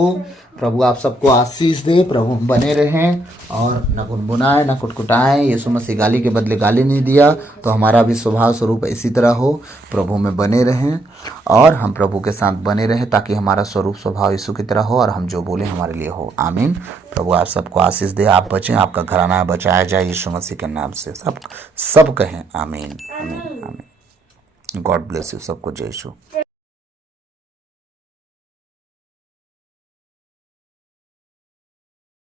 प्रभु आप सबको आशीष दे। प्रभु बने रहें और न गुनगुनाएं न कुटकुटाएं। यीशु मसीह गाली के बदले गाली नहीं दिया, तो हमारा भी स्वभाव स्वरूप इसी तरह हो। प्रभु में बने रहें और हम प्रभु के साथ बने रहें, ताकि हमारा स्वरूप स्वभाव यीशु की तरह हो और हम जो बोले हमारे लिए हो। आमीन। प्रभु आप सबको आशीष दे। आप बचें, आपका घराना बचाया जाए यीशु मसीह के नाम से। सब कहें आमीन आमीन आमीन। God bless you. सबको जय यीशु।